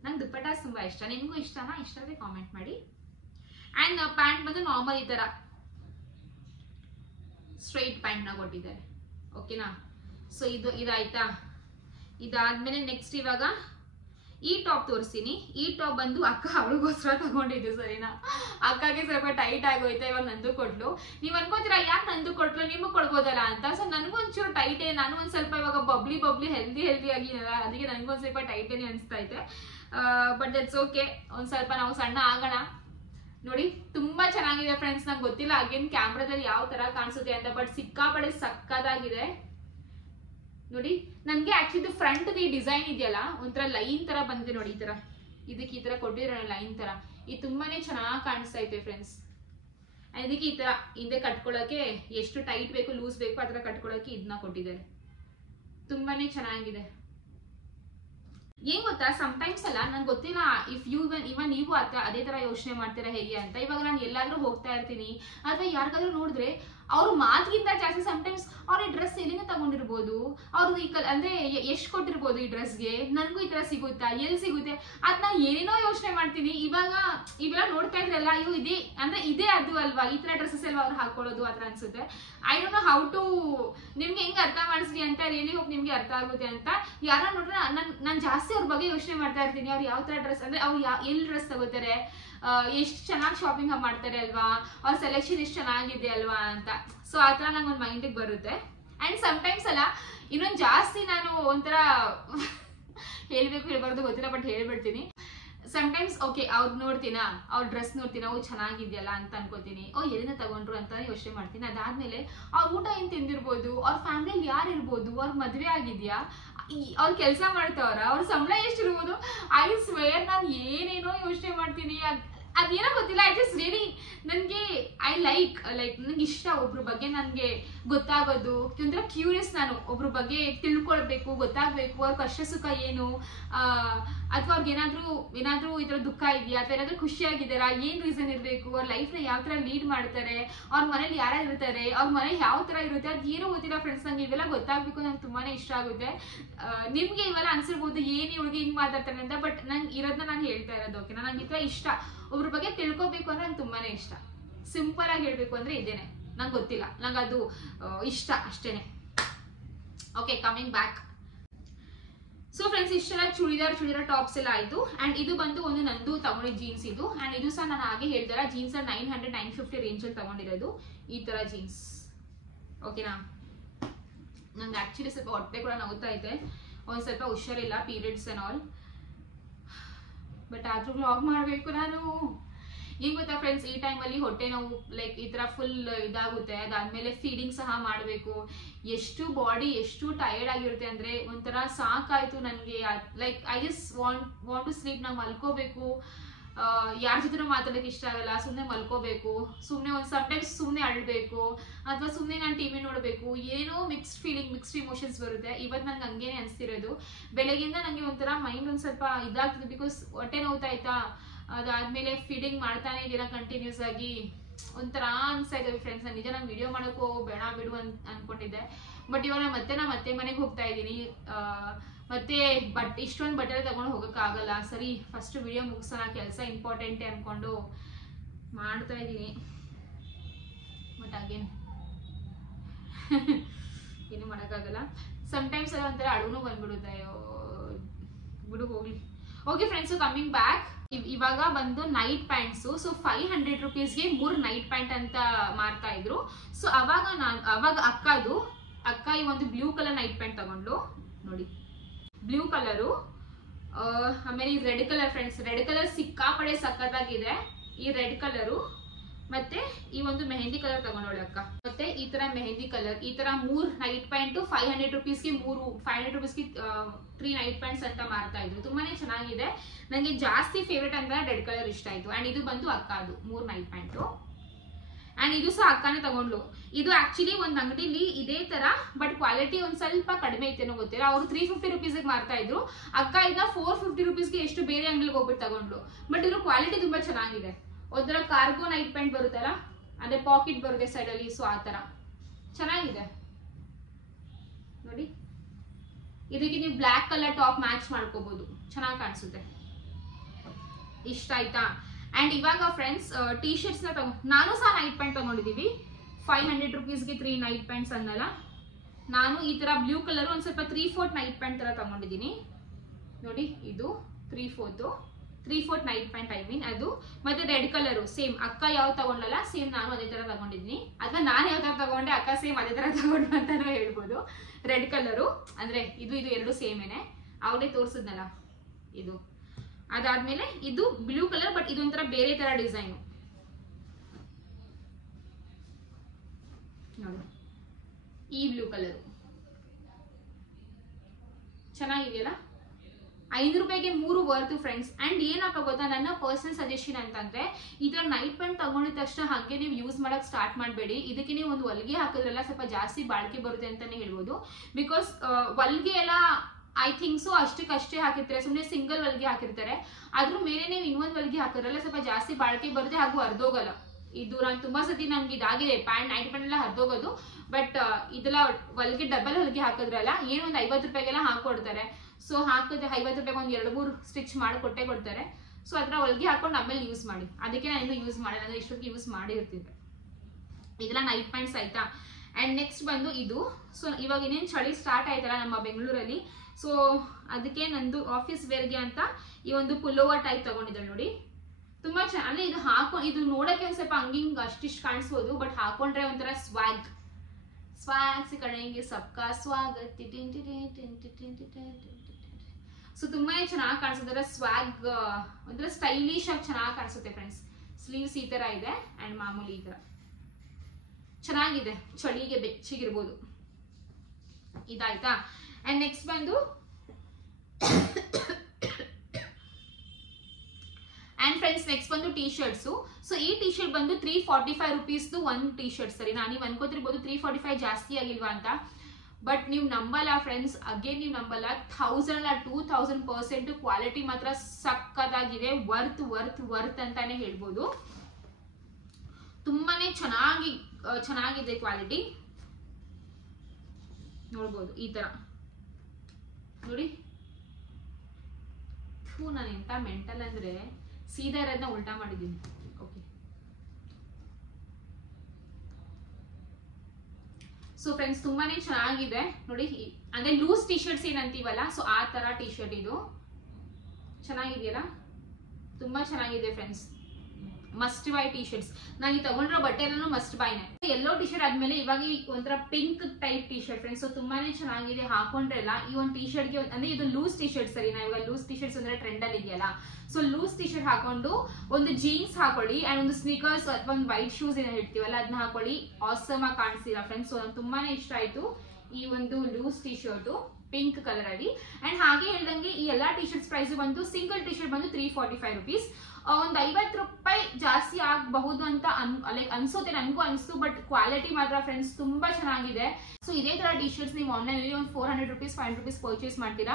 ನಂಗೆ ದುಪ್ಪಟ್ಟ ತುಂಬಾ ಇಷ್ಟ, ನಿಮಗೂ ಇಷ್ಟನಾ? ಇಷ್ಟ ಆದರೆ ಕಾಮೆಂಟ್ ಮಾಡಿ. ಅಂಡ್ ಪ್ಯಾಂಟ್ ಬಂದು ನಾರ್ಮಲ್ ಈ ತರ ಸ್ಟ್ರೈಟ್ ಪ್ಯಾಂಟ್ ನ ಕೊಟ್ಟಿದ್ದಾರೆ, ಓಕೆನಾ? ಸೊ ಇದಾಯ್ತಾ. ಇದಾದ್ಮೇಲೆ ನೆಕ್ಸ್ಟ್ ಇವಾಗ ಈ ಟಾಪ್ ತೋರಿಸ್ತೀನಿ. ಈ ಟಾಪ್ ಬಂದು ಅಕ್ಕ ಅವ್ರಿಗೋಸ್ಕರ ತಗೊಂಡಿದ್ದು, ಸರಿನಾ? ಅಕ್ಕಗೆ ಸ್ವಲ್ಪ ಟೈಟ್ ಆಗೋಯ್ತಾ, ಇವಾಗ ನಂದು ಕೊಟ್ಲು. ನೀವ್ ಅನ್ಕೋತೀರಾ ಯಾಕೆ ನಂದು ಕೊಟ್ಲು, ನಿಮಗ್ ಕೊಡ್ಬೋದಲ್ಲ ಅಂತ. ಸೊ ನನಗೊಂಚೂರು ಟೈಟೇ, ನಾನು ಒಂದ್ ಸ್ವಲ್ಪ ಇವಾಗ ಬಬ್ಲಿ ಹೆಲ್ದಿ ಆಗಿನಲ್ಲ, ಅದಕ್ಕೆ ನನಗೊಂದ್ ಸ್ವಲ್ಪ ಟೈಟೇನೆ ಅನಿಸ್ತಾ ಇದೆ. ಬಟ್ ದಟ್ಸ್ ಓಕೆ, ಒಂದ್ ಸ್ವಲ್ಪ ನಾವು ಸಣ್ಣ ಆಗೋಣ. ನೋಡಿ ತುಂಬಾ ಚೆನ್ನಾಗಿದೆ ಫ್ರೆಂಡ್ಸ್. ನಂಗೆ ಗೊತ್ತಿಲ್ಲ ಅಗೇನ್ ಕ್ಯಾಮ್ರಾದಲ್ಲಿ ಯಾವ ತರ ಕಾಣಿಸುತ್ತೆ ಅಂತ, ಬಟ್ ಸಿಕ್ಕಾಪಡೆ ಸಕ್ಕದಾಗಿದೆ ನೋಡಿ. ನನ್ಗೆ ಆಕ್ಚುಲಿ ಫ್ರಂಟ್ ಈ ಡಿಸೈನ್ ಇದೆಯಲ್ಲ, ಒಂಥರ ಲೈನ್ ತರ ಬಂದಿದೆ ನೋಡಿ, ಈ ತರ ಇದಕ್ಕೆ ಈ ತರ ಕೊಟ್ಟಿದ್ರೆ ಲೈನ್ ತರ, ಇದು ತುಂಬಾನೇ ಚೆನ್ನಾಗಿ ಕಾಣಿಸ್ತಾ ಇದೆ ಫ್ರೆಂಡ್ಸ್. ಇದಕ್ಕೆ ಈ ತರ ಹಿಂದೆ ಕಟ್ಕೊಳ್ಳೋಕೆ ಎಷ್ಟು ಟೈಟ್ ಬೇಕು ಲೂಸ್ ಬೇಕು ಆ ತರ ಕಟ್ಕೊಳ್ಳೋಕೆ ಇದನ್ನ ಕೊಟ್ಟಿದ್ದಾರೆ, ತುಂಬಾನೇ ಚೆನ್ನಾಗಿದೆ. ಏನ್ ಗೊತ್ತಾ, ಸಮಟೈಮ್ಸ್ ಅಲ್ಲ ನಂಗೆ ಗೊತ್ತಿಲ್ಲ ಇಫ್ ಇವನ್ ನೀವು ಅದೇ ತರ ಯೋಚನೆ ಮಾಡ್ತೀರಾ ಹೇಗೆ ಅಂತ. ಇವಾಗ ನಾನು ಎಲ್ಲಾದ್ರೂ ಹೋಗ್ತಾ ಇರ್ತೀನಿ ಅಥವಾ ಯಾರಿಗಾದ್ರೂ ನೋಡಿದ್ರೆ ಅವ್ರ ಮಾತಿಗಿಂತ ಜಾಸ್ತಿ ಸಮಟೈಮ್ಸ್ ಅವ್ರ ಈ ಡ್ರೆಸ್ ಎಲ್ಲಿಂದ ತಗೊಂಡಿರ್ಬೋದು, ಅವ್ರದ್ದು ಅಂದ್ರೆ ಎಷ್ಟು ಕೊಟ್ಟಿರ್ಬೋದು ಈ ಡ್ರೆಸ್ಗೆ, ನನಗೂ ಈ ತರ ಸಿಗುತ್ತಾ, ಎಲ್ಲಿ ಸಿಗುತ್ತೆ ಅದ್ ನಾ ಏನೇನೋ ಯೋಚನೆ ಮಾಡ್ತೀನಿ. ಇವೆಲ್ಲ ನೋಡ್ತಾ ಇದ್ರಲ್ಲ, ಅಯ್ಯೋ ಇದೇ ಅದು ಅಲ್ವಾ, ಈ ತರ ಡ್ರೆಸ್ಸಸ್ ಅಲ್ವಾ ಅವ್ರು ಹಾಕೊಳ್ಳೋದು ಆತರ ಅನ್ಸುತ್ತೆ. I don't know how to ನಿಮ್ಗೆ ಹೆಂಗ್ ಅರ್ಥ ಮಾಡಿಸ್ಲಿ ಅಂತ, ರಿಯಲಿ ಹೋಪ್ ನಿಮ್ಗೆ ಅರ್ಥ ಆಗುತ್ತೆ ಅಂತ. ಯಾರ ನೋಡ್ರೆ ನಾನು ಜಾಸ್ತಿ ಅವ್ರ ಬಗ್ಗೆ ಯೋಚನೆ ಮಾಡ್ತಾ ಇರ್ತೀನಿ. ಅವ್ರು ಯಾವ ತರ ಡ್ರೆಸ್ ಅಂದ್ರೆ ಅವ್ರು ಎಲ್ಲಿ ಡ್ರೆಸ್ ತಗೋತಾರೆ, ಎಷ್ಟು ಚೆನ್ನಾಗಿ ಶಾಪಿಂಗ್ ಮಾಡ್ತಾರೆ ಅಲ್ವಾ, ಅವ್ರ ಸೆಲೆಕ್ಷನ್ ಎಷ್ಟು ಚೆನ್ನಾಗಿದೆ ಅಲ್ವಾ ಅಂತ. ಸೊ ಆ ತರ ನಂಗೆ ಒಂದು ಮೈಂಡಿಗೆ ಬರುತ್ತೆ. ಅಂಡ್ ಸಮಟೈಮ್ಸ್ ಅಲ್ಲ, ಇನ್ನೊಂದು ಜಾಸ್ತಿ ನಾನು ಒಂಥರ ಹೇಳ್ಬೇಕು ಹೇಳ್ಬಾರ್ದು ಗೊತ್ತಿಲ್ಲ, ಬಟ್ ಹೇಳ್ಬಿಡ್ತೀನಿ. ಸಮಟೈಮ್ಸ್ ಓಕೆ ಅವ್ರು ನೋಡ್ತೀನಾ, ಅವ್ರ ಡ್ರೆಸ್ ನೋಡ್ತೀನಿ, ಅವು ಚೆನ್ನಾಗಿದೆಯಲ್ಲ ಅಂತ ಅನ್ಕೋತೀನಿ, ಎಲ್ಲಿಂದ ತಗೊಂಡ್ರು ಅಂತ ಯೋಚನೆ ಮಾಡ್ತೀನಿ. ಅದಾದ್ಮೇಲೆ ಅವ್ರ ಊಟ ಏನ್ ತಿಂದಿರ್ಬೋದು, ಅವ್ರ ಫ್ಯಾಮಿಲಿಯಲ್ಲಿ ಯಾರು ಇರ್ಬೋದು, ಅವ್ರ ಮದ್ವೆ ಆಗಿದ್ಯಾ, ಅವ್ರ ಕೆಲಸ ಮಾಡ್ತಾವ್ರ, ಅವ್ರ ಸಂಬಳ ಎಷ್ಟಿರ್ಬೋದು, ಐ ಸ್ವೇರ್ ನಾನು ಏನೇನೋ ಯೋಚನೆ ಮಾಡ್ತೀನಿ. ಅದೇನೋ ಗೊತ್ತಿಲ್ಲ, ಐ ಜಸ್ಟ್ ರಿಯಲಿ ನನಗೆ ಐ ಲೈಕ್ ನನಗೆ ಇಷ್ಟ ಒಬ್ರ ಬಗ್ಗೆ ನನಗೆ ಗೊತ್ತಾಗೋದು, ಒಂಥರ ಕ್ಯೂರಿಯಸ್. ನಾನು ಒಬ್ರ ಬಗ್ಗೆ ತಿಳ್ಕೊಳ್ಬೇಕು, ಗೊತ್ತಾಗಬೇಕು, ಅವ್ರ ಕಷ್ಟ ಸುಖ ಏನು, ಅಥವಾ ಅವ್ರಿಗೆ ಏನಾದ್ರೂ ಈ ಥರ ದುಃಖ ಇದೆಯಾ, ಅಥವಾ ಏನಾದ್ರೂ ಖುಷಿಯಾಗಿದ್ದಾರಾ, ಏನ್ ರೀಸನ್ ಇರಬೇಕು, ಅವ್ರ ಲೈಫ್ನ ಯಾವ ಥರ ಲೀಡ್ ಮಾಡ್ತಾರೆ, ಅವ್ರ ಮನೇಲಿ ಯಾರ್ಯಾರು ಇರ್ತಾರೆ, ಅವ್ರ ಮನೆ ಯಾವ ಥರ ಇರುತ್ತೆ, ಅದು ಏನೋ ಗೊತ್ತಿಲ್ಲ ಫ್ರೆಂಡ್ಸ್. ನಂಗೆ ಇವೆಲ್ಲ ಗೊತ್ತಾಗಬೇಕು, ನಂಗೆ ತುಂಬಾನೇ ಇಷ್ಟ ಆಗುತ್ತೆ. ನಿಮ್ಗೆ ಇವೆಲ್ಲ ಅನ್ಸಿರ್ಬೋದು ಏನು ಹುಡುಗಿ ಹಿಂಗ್ ಮಾತಾಡ್ತಾರೆ ಅಂತ, ಬಟ್ ನಂಗೆ ಇರೋದನ್ನ ನಾನು ಹೇಳ್ತಾ ಇರೋದು. ಓಕೆನಾ, ನಂಗೆ ಈ ಥರ ಇಷ್ಟ, ಒಬ್ರ ಬಗ್ಗೆ ತಿಳ್ಕೊಬೇಕು ಅಂದ್ರೆ ನಂಗೆ ತುಂಬಾನೇ ಇಷ್ಟ. ಸಿಂಪಲ್ ಆಗಿ ಹೇಳ್ಬೇಕು ಅಂದ್ರೆ ಇದೇನೆ, ನಂಗೆ ಗೊತ್ತಿಲ್ಲ, ನಂಗೆ ಅದು ಇಷ್ಟ ಅಷ್ಟೇನೆ. Okay, coming back. So friends, ಇಷ್ಟೆಲ್ಲ ಚೂಡಿದಾರ್ ಟಾಪ್ಸ್ ಎಲ್ಲ ಆಯ್ತು. ಅಂಡ್ ಇದು ಬಂದು ಒಂದು ನಂದು ತಗೊಂಡಿದ್ದ ಜೀನ್ಸ್ ಇದು. ಅಂಡ್ ಇದು ಸಹ ನಾನು ಹಾಗೆ ಹೇಳ್ದಾರ ಜೀನ್ಸ್ 900-950 ರೇಂಜ್ ಅಲ್ಲಿ ತಗೊಂಡಿರೋದು ಈ ತರ ಜೀನ್ಸ್. ಓಕೆನಾ, ನಂಗೆ ಆಕ್ಚುಲಿ ಸ್ವಲ್ಪ ಹೊಟ್ಟೆ ಕೂಡ ನೋವ್ತಾ ಇದೆ, ಒಂದ್ ಸ್ವಲ್ಪ ಹುಷಾರಿಲ್ಲ, ಪೀರಿಯಡ್ಸ್ ಅಂಡ್ ಆಲ್. ಬಟ್ ಆದ್ರೂ ವ್ಲಾಗ್ ಮಾಡಬೇಕು ನಾನು. ಈಗ ಗೊತ್ತಾ ಫ್ರೆಂಡ್ಸ್, ಈ ಟೈಮಲ್ಲಿ ಹೊಟ್ಟೆ ನೋವು ಲೈಕ್ ಈ ತರ ಫುಲ್ ಇದಾಗುತ್ತೆ. ಅದಾದ್ಮೇಲೆ ಫೀಡಿಂಗ್ ಸಹ ಮಾಡಬೇಕು. ಬಾಡಿ ಎಷ್ಟು ಟಯರ್ಡ್ ಆಗಿರುತ್ತೆ ಅಂದ್ರೆ ಒಂಥರ ಸಾಕಾಯ್ತು ನನಗೆ. Like I just want to sleep. ನಾವು ಮಲ್ಕೋಬೇಕು, ಯಾರ ಜೊತೆ ಮಾತಾಡೋಕೆ ಇಷ್ಟ ಆಗಲ್ಲ, ಸುಮ್ಮನೆ ಮಲ್ಕೋಬೇಕು, ಸುಮ್ಮನೆ ಸಮಟೈಮ್ಸ್ ಸುಮ್ಮನೆ ಅಳ್ಬೇಕು, ಅಥವಾ ಸುಮ್ಮನೆ ನಾನು ಟಿವಿ ನೋಡಬೇಕು, ಏನೋ ಮಿಕ್ಸ್ಡ್ ಫೀಲಿಂಗ್, ಮಿಕ್ಸ್ಡ್ ಇಮೋಷನ್ಸ್ ಬರುತ್ತೆ. ಇವತ್ತು ನಂಗೆ ಹಂಗೇನೆ ಅನಿಸ್ತಿರೋದು. ಬೆಳಗ್ಗೆಯಿಂದ ನನಗೆ ಒಂಥರ ಮೈಂಡ್ ಒಂದು ಸ್ವಲ್ಪ ಇದಾಗ್ತದೆ, ಬಿಕಾಸ್ ಹೊಟ್ಟೆ ನೋವ್ತಾ ಆಯ್ತಾ. ಅದಾದ್ಮೇಲೆ ಫೀಡಿಂಗ್ ಮಾಡ್ತಾನೆ ಇದೀನ ಕಂಟಿನ್ಯೂಸ್ ಆಗಿ, ಒಂಥರ ಅನ್ಸ್ತಾ ಇದ್ದಾವೆ ಫ್ರೆಂಡ್ಸ್. ನಾನು ನಿಜ ನಾನು ವಿಡಿಯೋ ಮಾಡೋಕ್ಕೋ ಬೇಡ ಬಿಡು ಅನ್ಕೊಂಡಿದ್ದೆ. ಬಟ್ ಇವಾಗ ನಾ ಮತ್ತೆ ಮನೆಗೆ ಹೋಗ್ತಾ ಇದ್ದೀನಿ. ಮತ್ತೆ ಇಷ್ಟೊಂದು ಬಟ್ಟೆ ತಗೊಂಡು ಹೋಗೋಕ್ಕಾಗಲ್ಲ. ಸರಿ, ಫಸ್ಟ್ ವಿಡಿಯೋ ಮುಗಿಸೋಣ, ಕೆಲಸ ಇಂಪಾರ್ಟೆಂಟೇ ಅನ್ಕೊಂಡು ಮಾಡ್ತಾ ಇದ್ದೀನಿ. ಬಟ್ ಅಗೇನ್ ಏನು ಮಾಡೋಕ್ಕಾಗಲ್ಲ. ಸಮಟೈಮ್ಸ್ ಎಲ್ಲ ಒಂಥರ ಅಳುನು ಬಂದ್ಬಿಡುತ್ತೆ, ಬಿಡು ಹೋಗ್ಲಿ. Okay friends, coming back. ಇವಾಗ ಬಂದು ನೈಟ್ ಪ್ಯಾಂಟ್ಸು. ಸೊ 500 rupeesಗೆ 3 ನೈಟ್ ಪ್ಯಾಂಟ್ ಅಂತ ಮಾರ್ತಾ ಇದ್ರು. ಸೊ ಅವಾಗ ಅಕ್ಕ ಈ ಒಂದು ಬ್ಲೂ ಕಲರ್ ನೈಟ್ ಪ್ಯಾಂಟ್ ತಗೊಂಡ್ಲು ನೋಡಿ, ಬ್ಲೂ ಕಲರು. ಆಮೇಲೆ ಈ red colour friends, red colour ಸಿಕ್ಕಾಪಡೆ ಸಖತ್ತಾಗಿದೆ. ಈ ರೆಡ್ ಕಲರು ಮತ್ತೆ ಈ ಒಂದು ಮೆಹಂದಿ ಕಲರ್ ತಗೊಂಡೋಳೆ ಅಕ್ಕ. ಮತ್ತೆ ಈ ತರ ಮೆಹಂದಿ ಕಲರ್, ಈ ತರ 3 ನೈಟ್ ಪ್ಯಾಂಟ್ 500 rupeesಗೆ 500 rupeesಗೆ 3 ನೈಟ್ ಪ್ಯಾಂಟ್ಸ್ ಅಂತ ಮಾರ್ತಾ ಇದ್ರು. ತುಂಬಾನೇ ಚೆನ್ನಾಗಿದೆ. ನಂಗೆ ಜಾಸ್ತಿ ಫೇವ್ರೇಟ್ ಅಂದ್ರೆ ರೆಡ್ ಕಲರ್ ಇಷ್ಟ ಆಯ್ತು. ಅಂಡ್ ಇದು ಬಂದು ಅಕ್ಕದು 3 ನೈಟ್ ಪ್ಯಾಂಟು. ಅಂಡ್ ಇದು ಸಹ ಅಕ್ಕನೇ ತಗೊಂಡ್ಲು. ಇದು ಆಕ್ಚುಲಿ ಒಂದು ಅಂಗಡಿಲಿ ಇದೇ ತರ, ಬಟ್ ಕ್ವಾಲಿಟಿ ಒಂದ್ ಸ್ವಲ್ಪ ಕಡಿಮೆ ಇತ್ತೇನೋ ಗೊತ್ತಿಲ್ಲ. ಅವರು 350 rupeesಗೆ ಮಾರ್ತಾ ಇದ್ರು. ಅಕ್ಕ ಈಗ 450 rupeesಗೆ ಎಷ್ಟು ಬೇರೆ ಅಂಗಡಿಗೆ ಹೋಗ್ಬಿಟ್ಟು ತಗೊಂಡ್ಲು. ಬಟ್ ಇದ್ರ ಕ್ವಾಲಿಟಿ ತುಂಬಾ ಚೆನ್ನಾಗಿದೆ. ಒಂಥರ ಕಾರ್ಗೋ ನೈಟ್ ಪ್ಯಾಂಟ್ ಬರುತ್ತಲ್ಲ, ಅಂದ್ರೆ ಪಾಕೆಟ್ ಬರುತ್ತೆ ಸೈಡ್ ಅಲ್ಲಿ. ಸೊ ಆ ತರ ಚೆನ್ನಾಗಿದೆ ನೋಡಿ. ಇದಕ್ಕೆ ನೀವು ಬ್ಲಾಕ್ ಕಲರ್ ಟಾಪ್ ಮ್ಯಾಚ್ ಮಾಡ್ಕೋಬಹುದು, ಚೆನ್ನಾಗಿ ಕಾಣಿಸುತ್ತೆ. ಇಷ್ಟ ಆಯ್ತಾ? ಅಂಡ್ ಇವಾಗ ಫ್ರೆಂಡ್ಸ್ ಟೀ ಶರ್ಟ್ಸ್ ನ ನಾನು ಸಹ ನೈಟ್ ಪ್ಯಾಂಟ್ ತಗೊಂಡಿದೀವಿ. 500 rupeesಗೆ 3 ನೈಟ್ ಪ್ಯಾಂಟ್ಸ್ ಅನ್ನಲ್ಲ. ನಾನು ಈ ತರ ಬ್ಲೂ ಕಲರ್ ಒಂದ್ ಸ್ವಲ್ಪ 3/4 ನೈಟ್ ಪ್ಯಾಂಟ್ ತರ ತಗೊಂಡಿದ್ದೀನಿ ನೋಡಿ. ಇದು 3/4 ನೈಟ್ ಪ್ಯಾಂಟ್, ಐ ಮೀನ್ ಅದು. ಮತ್ತೆ ರೆಡ್ ಕಲರ್ ಸೇಮ್ ಅಕ್ಕ ಯಾವ ತಗೊಂಡಲ್ಲ, ಸೇಮ್ ನಾನು ಅದೇ ತರ ತಗೊಂಡಿದ್ದೀನಿ. ಅಥವಾ ನಾನು ಯಾವ ತರ ತಗೊಂಡೆ, ಅಕ್ಕ ಸೇಮ್ ಅದೇ ತರ ತಗೊಂಡು ಅಂತಾನು ಹೇಳ್ಬೋದು. ರೆಡ್ ಕಲರು ಅಂದ್ರೆ ಇದು ಎರಡು ಸೇಮೇನೆ, ಅವಳೇ ತೋರಿಸಿದ್ನಲ್ಲ ಇದು. ಅದಾದ್ಮೇಲೆ ಇದು ಬ್ಲೂ ಕಲರ್, ಬಟ್ ಇದೊಂಥರ ಬೇರೆ ತರ ಡಿಸೈನ್ ನೋಡಿ. ಈ ಬ್ಲೂ ಕಲರ್ ಚೆನ್ನಾಗಿದೆಯಲ್ಲ. 5 ರೂಪಾಯಿಗೆ 3 ವರ್ತ್ ಫ್ರೆಂಡ್ಸ್. ಅಂಡ್ ಏನಪ್ಪ ಗೊತ್ತಾ, ನನ್ನ ಪರ್ಸನಲ್ ಸಜೆಷನ್ ಅಂತಂದ್ರೆ, ಇದರ ನೈಟ್ ಪ್ಯಾಂಟ್ ತಗೊಂಡಿದ ತಕ್ಷಣ ಹಾಗೆ ನೀವು ಯೂಸ್ ಮಾಡಕ್ ಸ್ಟಾರ್ಟ್ ಮಾಡಬೇಡಿ. ಇದಕ್ಕೆ ನೀವು ಒಂದು ಹೊಲಿಗೆ ಹಾಕಿದ್ರಲ್ಲ ಸ್ವಲ್ಪ ಜಾಸ್ತಿ ಬಾಳಿಕೆ ಬರುತ್ತೆ ಅಂತಾನೆ ಹೇಳ್ಬೋದು. ಬಿಕಾಸ್ ಹೊಲಿಗೆ ಎಲ್ಲ ಐ ಥಿಂಕ್ ಸೊ ಅಷ್ಟೇ ಹಾಕಿರ್ತಾರೆ, ಸುಮ್ಮನೆ ಸಿಂಗಲ್ ಹೊಲಿಗೆ ಹಾಕಿರ್ತಾರೆ. ಅದ್ರ ಮೇಲೆ ನೀವು ಇನ್ನೊಂದು ಹೊಲಿಗೆ ಹಾಕಿದ್ರಲ್ಲ ಸ್ವಲ್ಪ ಜಾಸ್ತಿ ಬಾಳಿಕೆ ಬರುತ್ತೆ, ಹಾಗೂ ಅರ್ಧೋಗಲ್ಲ. ಇದು ನಾನು ತುಂಬಾ ಸತಿ ನನ್ಗೆ ಇದಾಗಿದೆ, ಪ್ಯಾಂಟ್ ನೈಟ್ ಪ್ಯಾಂಟ್ ಎಲ್ಲ ಹರಿದೋಗೋದು. ಬಟ್ ಇದೆಲ್ಲ ಹೊಲಿಗೆ ಡಬಲ್ ಹೊಲಿಗೆ ಹಾಕಿದ್ರಲ್ಲ, ಏನು ಒಂದು 50 ರೂಪಾಯಿಗೆಲ್ಲ ಹಾಕೊಡ್ತಾರೆ. ಸೊ ಹಾಕಿದ್ರೆ 50 ರೂಪಾಯಿಗೆ ಒಂದು 2-3 ಸ್ಟಿಚ್ ಮಾಡಿ ಕೊಟ್ಟೆ ಕೊಡ್ತಾರೆ. ಸೊ ಅದನ್ನ ಹೊಲಿಗೆ ಹಾಕೊಂಡು ಆಮೇಲೆ ಯೂಸ್ ಮಾಡಿ. ಅದಕ್ಕೆ ನಾನು ಇನ್ನೂ ಯೂಸ್ ಮಾಡಿಲ್ಲ, ಅಂದ್ರೆ ಇಷ್ಟೊತ್ತಿಗೆ ಯೂಸ್ ಮಾಡಿರ್ತಿದ್ದೆ. ಇದೆಲ್ಲ ನೈಟ್ ಪ್ಯಾಂಟ್ಸ್ ಆಯ್ತಾ. ಅಂಡ್ ನೆಕ್ಸ್ಟ್ ಬಂದು ಇದು. ಸೊ ಇವಾಗ ಇನ್ನೇನು ಚಳಿ ಸ್ಟಾರ್ಟ್ ಆಯ್ತಲ್ಲ ನಮ್ಮ ಬೆಂಗಳೂರಲ್ಲಿ, ಸೊ ಅದಕ್ಕೆ ನಂದು ಆಫೀಸ್ ವೇರ್ಗೆ ಅಂತ ಈ ಒಂದು ಪುಲ್ಲೋವರ್ ಟೈಪ್ ತಗೊಂಡಿದ್ದಾಳೆ ನೋಡಿ. ತುಂಬಾ ಅಂದ್ರೆ ಇದು ನೋಡಕ್ಕೆ ಒಂದ್ ಸ್ವಲ್ಪ ಹಂಗಿಂಗ್ ಅಷ್ಟಿಷ್ಟು ಕಾಣಿಸ್ಬೋದು, ಬಟ್ ಹಾಕೊಂಡ್ರೆ ಒಂಥರ ಸ್ವಾಗ್ ಸಿಕ್ಕಂಗೆ ಸಬ್ಕಾ ಸ್ವಾಗತ್. ಸೊ ತುಂಬಾನೇ ಚೆನ್ನಾಗಿ ಕಾಣಿಸುತ್ತೆ, ಸ್ವಾಗ್ ಒಂಥರ ಸ್ಟೈಲಿಶ್ ಆಗಿ ಚೆನ್ನಾಗಿ ಕಾಣಿಸುತ್ತೆ ಫ್ರೆಂಡ್ಸ್. ಸ್ಲೀವ್ಸ್ ಈ ತರ ಇದೆ ಅಂಡ್ ಮಾಮೂಲಿ ಈ ತರ ಚೆನ್ನಾಗಿದೆ, ಚಳಿಗೆ ಬೆಚ್ಚಗಿರ್ಬೋದು. ಇದಾಯ್ತಾ. ಅಂಡ್ ನೆಕ್ಸ್ಟ್ ಬಂದು ಅಂಡ್ ಫ್ರೆಂಡ್ಸ್ ನೆಕ್ಸ್ಟ್ ಬಂದು ಟಿ ಶರ್ಟ್ಸು. ಸೊ ಈ ಟಿ ಶರ್ಟ್ ಬಂದು 345 ರುಪೀಸ್ದು ಒಂದು ಟಿ ಶರ್ಟ್. ಸರಿನಾ, ನೀವು ಅನ್ಕೋತಿರ್ಬೋದು 345 ಜಾಸ್ತಿ ಆಗಿಲ್ವಾ ಅಂತ. ಬಟ್ ನೀವು ನಂಬಲ್ಲ ಫ್ರೆಂಡ್ಸ್, ಅಗೇನ್ ನೀವು ನಂಬಲ್ಲ, 1000 ಅಲ್ಲ 2000% ಕ್ವಾಲಿಟಿ ಮಾತ್ರ ಸಕ್ಕದಾಗಿದೆ. ವರ್ತ್ ಅಂತಾನೆ ಹೇಳ್ಬೋದು. ತುಂಬಾನೇ ಚೆನ್ನಾಗಿದೆ ಕ್ವಾಲಿಟಿ. ನೋಡ್ಬೋದು ಈ ತರ ನೋಡಿ. ನಾನು ಎಂತ ಮೆಂಟಲ್ ಅಂದ್ರೆ ಸೀದಾ ಇರೋದನ್ನ ಉಲ್ಟಾ ಮಾಡಿದ್ದೀನಿ. ಓಕೆ, ಸೊ ಫ್ರೆಂಡ್ಸ್ ತುಂಬಾನೇ ಚೆನ್ನಾಗಿದೆ ನೋಡಿ. ಅಂದ್ರೆ ಲೂಸ್ ಟಿ ಶರ್ಟ್ಸ್ ಏನಂತೀವಲ್ಲ, ಸೊ ಆ ತರ ಟಿ ಶರ್ಟ್ ಇದು. ಚೆನ್ನಾಗಿದೆಯಲ್ಲ, ತುಂಬಾ ಚೆನ್ನಾಗಿದೆ friends. Must by T shirts. ನಾನು ಈ ತಗೊಂಡಿರೋ ಬಟ್ಟೆ ಎಲ್ಲಾನು ಮಸ್ಟ್ ಬೈನೆ. ಎಲ್ಲೋ ಟಿ ಶರ್ಟ್ ಆದ್ಮೇಲೆ ಇವಾಗ ಒಂಥರ pink type T shirt friends. So ತುಂಬಾನೇ ಚೆನ್ನಾಗಿದೆ. ಹಾಕೊಂಡ್ರೆಲ್ಲ ಈ ಒಂದು ಟಿ ಶರ್ಟ್ಗೆ, ಅಂದ್ರೆ ಇದು ಲೂಸ್ ಟಿ ಶರ್ಟ್ ಸರಿನಾ. ಇವಾಗ ಲೂಸ್ ಟಿ ಶರ್ಟ್ಸ್ ಅಂದ್ರೆ ಟ್ರೆಂಡ್ ಅಲ್ಲಿ ಇದೆಯಲ್ಲ. ಸೊ ಲೂಸ್ ಟಿ ಶರ್ಟ್ ಹಾಕೊಂಡು ಒಂದು ಜೀನ್ಸ್ ಹಾಕೊಳ್ಳಿ ಅಂಡ್ ಒಂದು ಸ್ನೀಕರ್ಸ್ ಅಥವಾ ಒಂದು ವೈಟ್ ಶೂಸ್ ಏನೋ ಹೇಳ್ತೀವಲ್ಲ ಅದನ್ನ ಹಾಕೊಳ್ಳಿ. ಆಸಮ್ ಆಗಿ ಕಾಣಿಸ್ತೀರಾ ಫ್ರೆಂಡ್ಸ್. ಸೊ ನಂಗೆ ತುಂಬಾನೇ ಇಷ್ಟ ಆಯ್ತು ಈ ಒಂದು loose T shirt pink colour ಅಲ್ಲಿ. ಅಂಡ್ ಹಾಗೆ ಹೇಳ್ದಂಗೆ ಈ ಎಲ್ಲಾ ಟಿ ಶರ್ಟ್ಸ್ ಪ್ರೈಸ್ ಬಂದು ಸಿಂಗಲ್ ಟಿ ಶರ್ಟ್ ಬಂದು 345 ರುಪೀಸ್. ಒಂದು 50 ರೂಪಾಯಿ ಜಾಸ್ತಿ ಆಗಬಹುದು ಅಂತ ಅನ್ಸುತ್ತೆ, ನನಗೂ ಅನ್ಸ್ತು. ಬಟ್ ಕ್ವಾಲಿಟಿ ಮಾತ್ರ ಫ್ರೆಂಡ್ಸ್ ತುಂಬಾ ಚೆನ್ನಾಗಿದೆ. ಸೊ ಇದೇ ತರ ಟಿ ಶರ್ಟ್ಸ್ ನೀವು ಆನ್ಲೈನ್ ಅಲ್ಲಿ ಒಂದು 400 ರುಪೀಸ್ 500 ರುಪೀಸ್ ಪರ್ಚೇಸ್ ಮಾಡ್ತೀರಾ.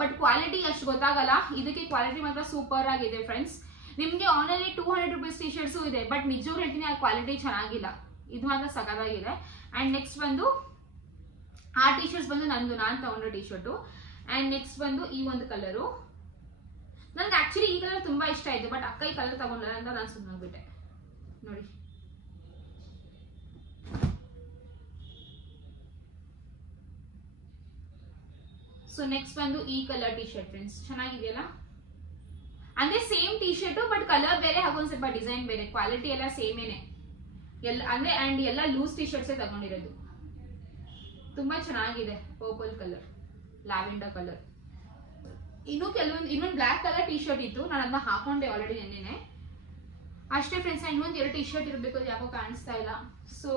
ಬಟ್ ಕ್ವಾಲಿಟಿ ಅಷ್ಟು ಗೊತ್ತಾಗಲ್ಲ. ಇದಕ್ಕೆ ಕ್ವಾಲಿಟಿ ಮಾತ್ರ ಸೂಪರ್ ಆಗಿದೆ ಫ್ರೆಂಡ್ಸ್. ನಿಮ್ಗೆ ಆನ್ಲೈನ್ 200 ರುಪೀಸ್ ಟಿ ಶರ್ಟ್ಸ್ ಇದೆ, ಬಟ್ ನಿಜವಾಗ್ಲೂ ಹೇಳ್ತೀನಿ ಆ ಕ್ವಾಲಿಟಿ ಚೆನ್ನಾಗಿಲ್ಲ. ಇದು ಮಾತ್ರ ಸಖತ್ತಾಗಿದೆ. ಅಂಡ್ ನೆಕ್ಸ್ಟ್ ಬಂದು ಆ ಟಿ ಶರ್ಟ್ಸ್ ಬಂದು ನಾನು ತಗೊಂಡ್ರೆ ಟಿ ಶರ್ಟು. ಅಂಡ್ ನೆಕ್ಸ್ಟ್ ಬಂದು ಈ ಒಂದು ಕಲರು. ನನಗೆ ಆಕ್ಚುಲಿ ಈ ಕಲರ್ ತುಂಬಾ ಇಷ್ಟ ಆಯ್ತು, ಬಟ್ ಅಕ್ಕ ಈ ಕಲರ್ ತಗೊಂಡ್ರ ಅಂತ ನಾನು ಸುಮ್ಮನಾಗ್ಬಿಟ್ಟೆ ನೋಡಿ. ಸೊ ನೆಕ್ಸ್ಟ್ ಬಂದು ಈ ಕಲರ್ ಟಿ ಶರ್ಟ್ ಫ್ರೆಂಡ್ಸ್. ಚೆನ್ನಾಗಿದೆಯಲ್ಲ, ಅಂದ್ರೆ same T shirt but colour ಬೇರೆ ಹಾಗೂ ಒಂದ್ ಸ್ವಲ್ಪ ಡಿಸೈನ್ ಬೇರೆ. ಕ್ವಾಲಿಟಿ ಎಲ್ಲ ಸೇಮೇನೆ ಎಲ್ಲ ಅಂದ್ರೆ. ಅಂಡ್ ಎಲ್ಲ ಲೂಸ್ ಟಿ ಶರ್ಟ್ಸೇ ತಗೊಂಡಿರೋದು. ತುಂಬಾ ಚೆನ್ನಾಗಿದೆ. Purple colour, lavender colour. ಇನ್ನೊಂದು ಬ್ಲಾಕ್ ಕಲರ್ ಟಿ ಶರ್ಟ್ ಇತ್ತು, ನಾನು ಅದನ್ನ ಹಾಕೊಂಡೆ ಆಲ್ರೆಡಿ ನೆನ್ನೆನೆ ಅಷ್ಟೇ ಫ್ರೆಂಡ್ಸ್. ಇನ್ನೊಂದು 2 ಟಿ ಶರ್ಟ್ ಇರಬೇಕು, ಯಾಕೋ ಕಾಣಿಸ್ತಾ ಇಲ್ಲ. ಸೊ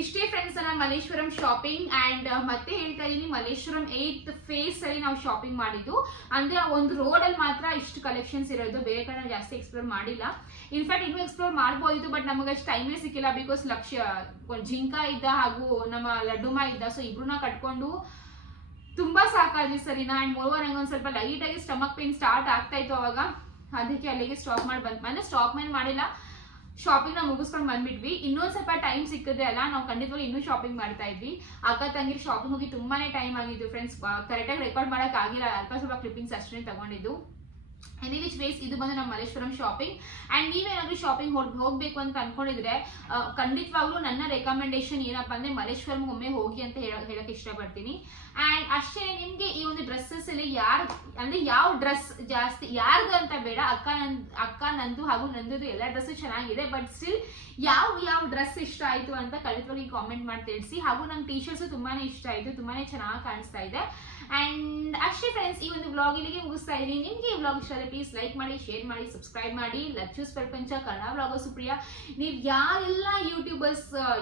ಇಷ್ಟೇ ಫ್ರೆಂಡ್ಸ್ ನನ್ನ ಮಲ್ಲೇಶ್ವರಂ ಶಾಪಿಂಗ್. ಅಂಡ್ ಮತ್ತೆ ಹೇಳ್ತಾ ಇದೀನಿ, ಮಲ್ಲೇಶ್ವರಂ 8th ಫೇಸ್ ಅಲ್ಲಿ ನಾವು ಶಾಪಿಂಗ್ ಮಾಡಿದ್ದು. ಅಂದ್ರೆ ಒಂದು ರೋಡ್ ಅಲ್ಲಿ ಮಾತ್ರ ಇಷ್ಟು ಕಲೆಕ್ಷನ್ಸ್ ಇರೋದು, ಬೇರೆ ಕಡೆ ಜಾಸ್ತಿ ಎಕ್ಸ್ಪ್ಲೋರ್ ಮಾಡಿಲ್ಲ. ಇನ್ಫ್ಯಾಕ್ಟ್ ಇನ್ನೂ ಎಕ್ಸ್ಪ್ಲೋರ್ ಮಾಡ್ಬೋದಿತ್ತು, ಬಟ್ ನಮಗೆ ಅಷ್ಟು ಟೈಮೇ ಸಿಕ್ಕಿಲ್ಲ. ಬಿಕಾಸ್ ಜಿಂಕ ಇದ್ದ ಹಾಗೂ ನಮ್ಮ ಲಡ್ಡುಮ ಇದ್ದ. ಸೊ ಇಬ್ರನ್ನ ಕಟ್ಕೊಂಡು ತುಂಬಾ ಸಾಕಾದ್ವಿ ಸರಿನಾ. ಅಂಡ್ ಮೋರ್ವರ್ ನಂಗೆ ಒಂದ್ ಸ್ವಲ್ಪ ಲೈಟ್ ಆಗಿ ಸ್ಟಮಕ್ ಪೇನ್ ಸ್ಟಾರ್ಟ್ ಆಗ್ತಾ ಇತ್ತು ಅವಾಗ. ಅದಕ್ಕೆ ಅಲ್ಲಿಗೆ ಸ್ಟಾಪ್ ಮಾಡಿ ಬಂದ್ ಸ್ಟಾಪ್ ಮೇಲೆ ಮಾಡಿಲ್ಲ, ಶಾಪಿಂಗ್ ನ ಮುಗಿಸ್ಕೊಂಡು ಬಂದ್ಬಿಟ್ವಿ. ಇನ್ನೊಂದ್ ಸ್ವಲ್ಪ ಟೈಮ್ ಸಿಕ್ಕಿದೆ ಅಲ್ಲ, ನಾವು ಖಂಡಿತವಾಗಿ ಇನ್ನೂ ಶಾಪಿಂಗ್ ಮಾಡ್ತಾ ಇದ್ವಿ. ಅಕ್ಕ ತಂಗಿರ್ ಶಾಪಿಂಗ್ ಹೋಗಿ ತುಂಬಾನೇ ಟೈಮ್ ಆಗಿತ್ತು ಫ್ರೆಂಡ್ಸ್. ಕರೆಕ್ಟಾಗಿ ರೆಕಾರ್ಡ್ ಮಾಡಕ್ ಆಗಿಲ್ಲ, ಅಲ್ಪ ಸ್ವಲ್ಪ ಕ್ಲಿಪ್ಪಿಂಗ್ಸ್ ಅಷ್ಟೇ ತಗೊಂಡಿದ್ದು. ಎನಿವೇಸ್ ವೇಸ್ ಇದು ಬಂದು ನಮ್ಮ ಮಲ್ಲೇಶ್ವರಂ ಶಾಪಿಂಗ್. ಅಂಡ್ ನೀವೇನಾದ್ರೂ ಶಾಪಿಂಗ್ ಹೋಗ್ಬೇಕು ಅಂತ ಅನ್ಕೊಂಡಿದ್ರೆ ಖಂಡಿತವಾಗ್ಲೂ ನನ್ನ ರೆಕಮೆಂಡೇಶನ್ ಏನಪ್ಪಾ ಅಂದ್ರೆ ಮಲ್ಲೇಶ್ವರಂ ಒಮ್ಮೆ ಹೋಗಿ ಅಂತ ಹೇಳಕ್ ಇಷ್ಟಪಡ್ತೀನಿ. ಅಂಡ್ ಅಷ್ಟೇ ನಿಮ್ಗೆ ಈ ಒಂದು ಡ್ರೆಸ್ಸಸ್ ಅಲ್ಲಿ ಯಾವ ಡ್ರೆಸ್ ಜಾಸ್ತಿ ಯಾರ್ದು ಅಂತ ಬೇಡ, ಅಕ್ಕ ನಂದು ಹಾಗೂ ನಂದು ಎಲ್ಲ ಡ್ರೆಸ್ ಚೆನ್ನಾಗಿದೆ. ಬಟ್ ಸ್ಟಿಲ್ ಯಾವ ಡ್ರೆಸ್ ಇಷ್ಟ ಆಯ್ತು ಅಂತ ಖಂಡಿತವಾಗಿ ಕಾಮೆಂಟ್ ಮಾಡಿ ತಿಳಿಸಿ. ಹಾಗೂ ನಂಗೆ ಟಿ ಶರ್ಟ್ಸ್ ತುಂಬಾನೇ ಇಷ್ಟ ಆಯ್ತು, ತುಂಬಾನೇ ಚೆನ್ನಾಗಿ ಕಾಣಿಸ್ತಾ ಇದೆ. ಅಂಡ್ ಅಷ್ಟೇ ಫ್ರೆಂಡ್ಸ್, ಈ ಒಂದು ವ್ಲಾಗ್ ಇಲ್ಲಿಗೆ ಮುಗಿಸ್ತಾ ಇದೀನಿ. ನಿಮ್ಗೆ ಈ ವ್ಲಾಗ್ ಇಷ್ಟ ಆದರೆ ಪ್ಲೀಸ್ ಲೈಕ್ ಮಾಡಿ, ಶೇರ್ ಮಾಡಿ, ಸಬ್ಸ್ಕ್ರೈಬ್ ಮಾಡಿ. ಲಚ್ಚೂಸ್ ಪ್ರಪಂಚ ಕನ್ನಡ ವ್ಲಾಗರ್ ಸುಪ್ರಿಯಾ. ನೀವು ಯಾರೆಲ್ಲ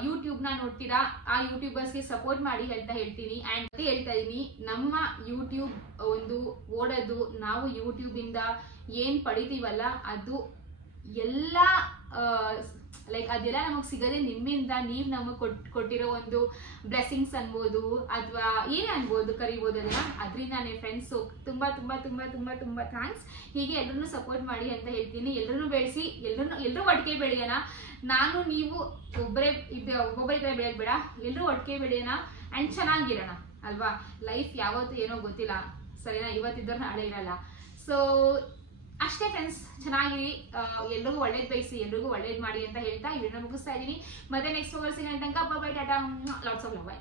ಯೂಟ್ಯೂಬ್ ನ ನೋಡ್ತೀರಾ ಆ ಯೂಟ್ಯೂಬರ್ಸ್ಗೆ ಸಪೋರ್ಟ್ ಮಾಡಿ ಅಂತ ಹೇಳ್ತೀನಿ. ಅಂಡ್ ಹೇಳ್ತಾ ಇದೀನಿ, ನಮ್ಮ ಯೂಟ್ಯೂಬ್ ಒಂದು ಓಡೋದು, ನಾವು ಯೂಟ್ಯೂಬ್ ಇಂದ ಏನ್ ಪಡಿತೀವಲ್ಲ ಅದು ಎಲ್ಲ ಲೈಕ್ ಅದೆಲ್ಲ ನಮಗೆ ಸಿಗದೆ ನಿಮ್ಮಿಂದ ನೀವು ನಮಗೆ ಕೊಟ್ಟಿರೋ ಒಂದು ಬ್ಲೆಸ್ಸಿಂಗ್ಸ್ ಅನ್ಬೋದು ಅಥವಾ ಏನೇ ಅನ್ಬೋದು ಕರಿಬೋದು ಅದನ್ನ. ಅದರಿಂದ ನನ್ನ ಫ್ರೆಂಡ್ಸ್ ತುಂಬಾ ತುಂಬಾ ತುಂಬಾ ತುಂಬಾ ತುಂಬಾ ಥ್ಯಾಂಕ್ಸ್. ಹೀಗೆ ಎಲ್ಲರನ್ನೂ ಸಪೋರ್ಟ್ ಮಾಡಿ ಅಂತ ಹೇಳ್ತೀನಿ. ಎಲ್ಲರನ್ನೂ ಬೆಳೆಸಿ, ಎಲ್ಲರೂ ಒಟ್ಟಿಗೆ ಬೆಳೆಯೋಣ. ನಾನು ನೀವು ಒಬ್ಬೊಬ್ಬರ ಕಡೆ ಬೆಳೆಯೋದು ಬೇಡ, ಎಲ್ಲರೂ ಒಟ್ಟಿಗೆ ಬೆಳೆಯೋಣ ಆ್ಯಂಡ್ ಚೆನ್ನಾಗಿರೋಣ ಅಲ್ವಾ. ಲೈಫ್ ಯಾವತ್ತೂ ಏನೋ ಗೊತ್ತಿಲ್ಲ, ಸರಿನಾ? ಇವತ್ತಿದ್ದವ್ರು ನಾಳೆ ಇರಲ್ಲ. ಸೊ ಅಷ್ಟೇ ಫ್ರೆಂಡ್ಸ್, ಚೆನ್ನಾಗಿರಿ, ಎಲ್ರಿಗೂ ಒಳ್ಳೇದು ಬಯಸಿ, ಎಲ್ರಿಗೂ ಒಳ್ಳೇದು ಮಾಡಿ ಅಂತ ಹೇಳ್ತಾ ಈ ವಿಡಿಯೋನ ಮುಗಿಸ್ತಾ ಇದ್ದೀನಿ. ಮತ್ತೆ ನೆಕ್ಸ್ಟ್ ಸಿಗೋಣ ತನಕ by Tata, lots of love, by.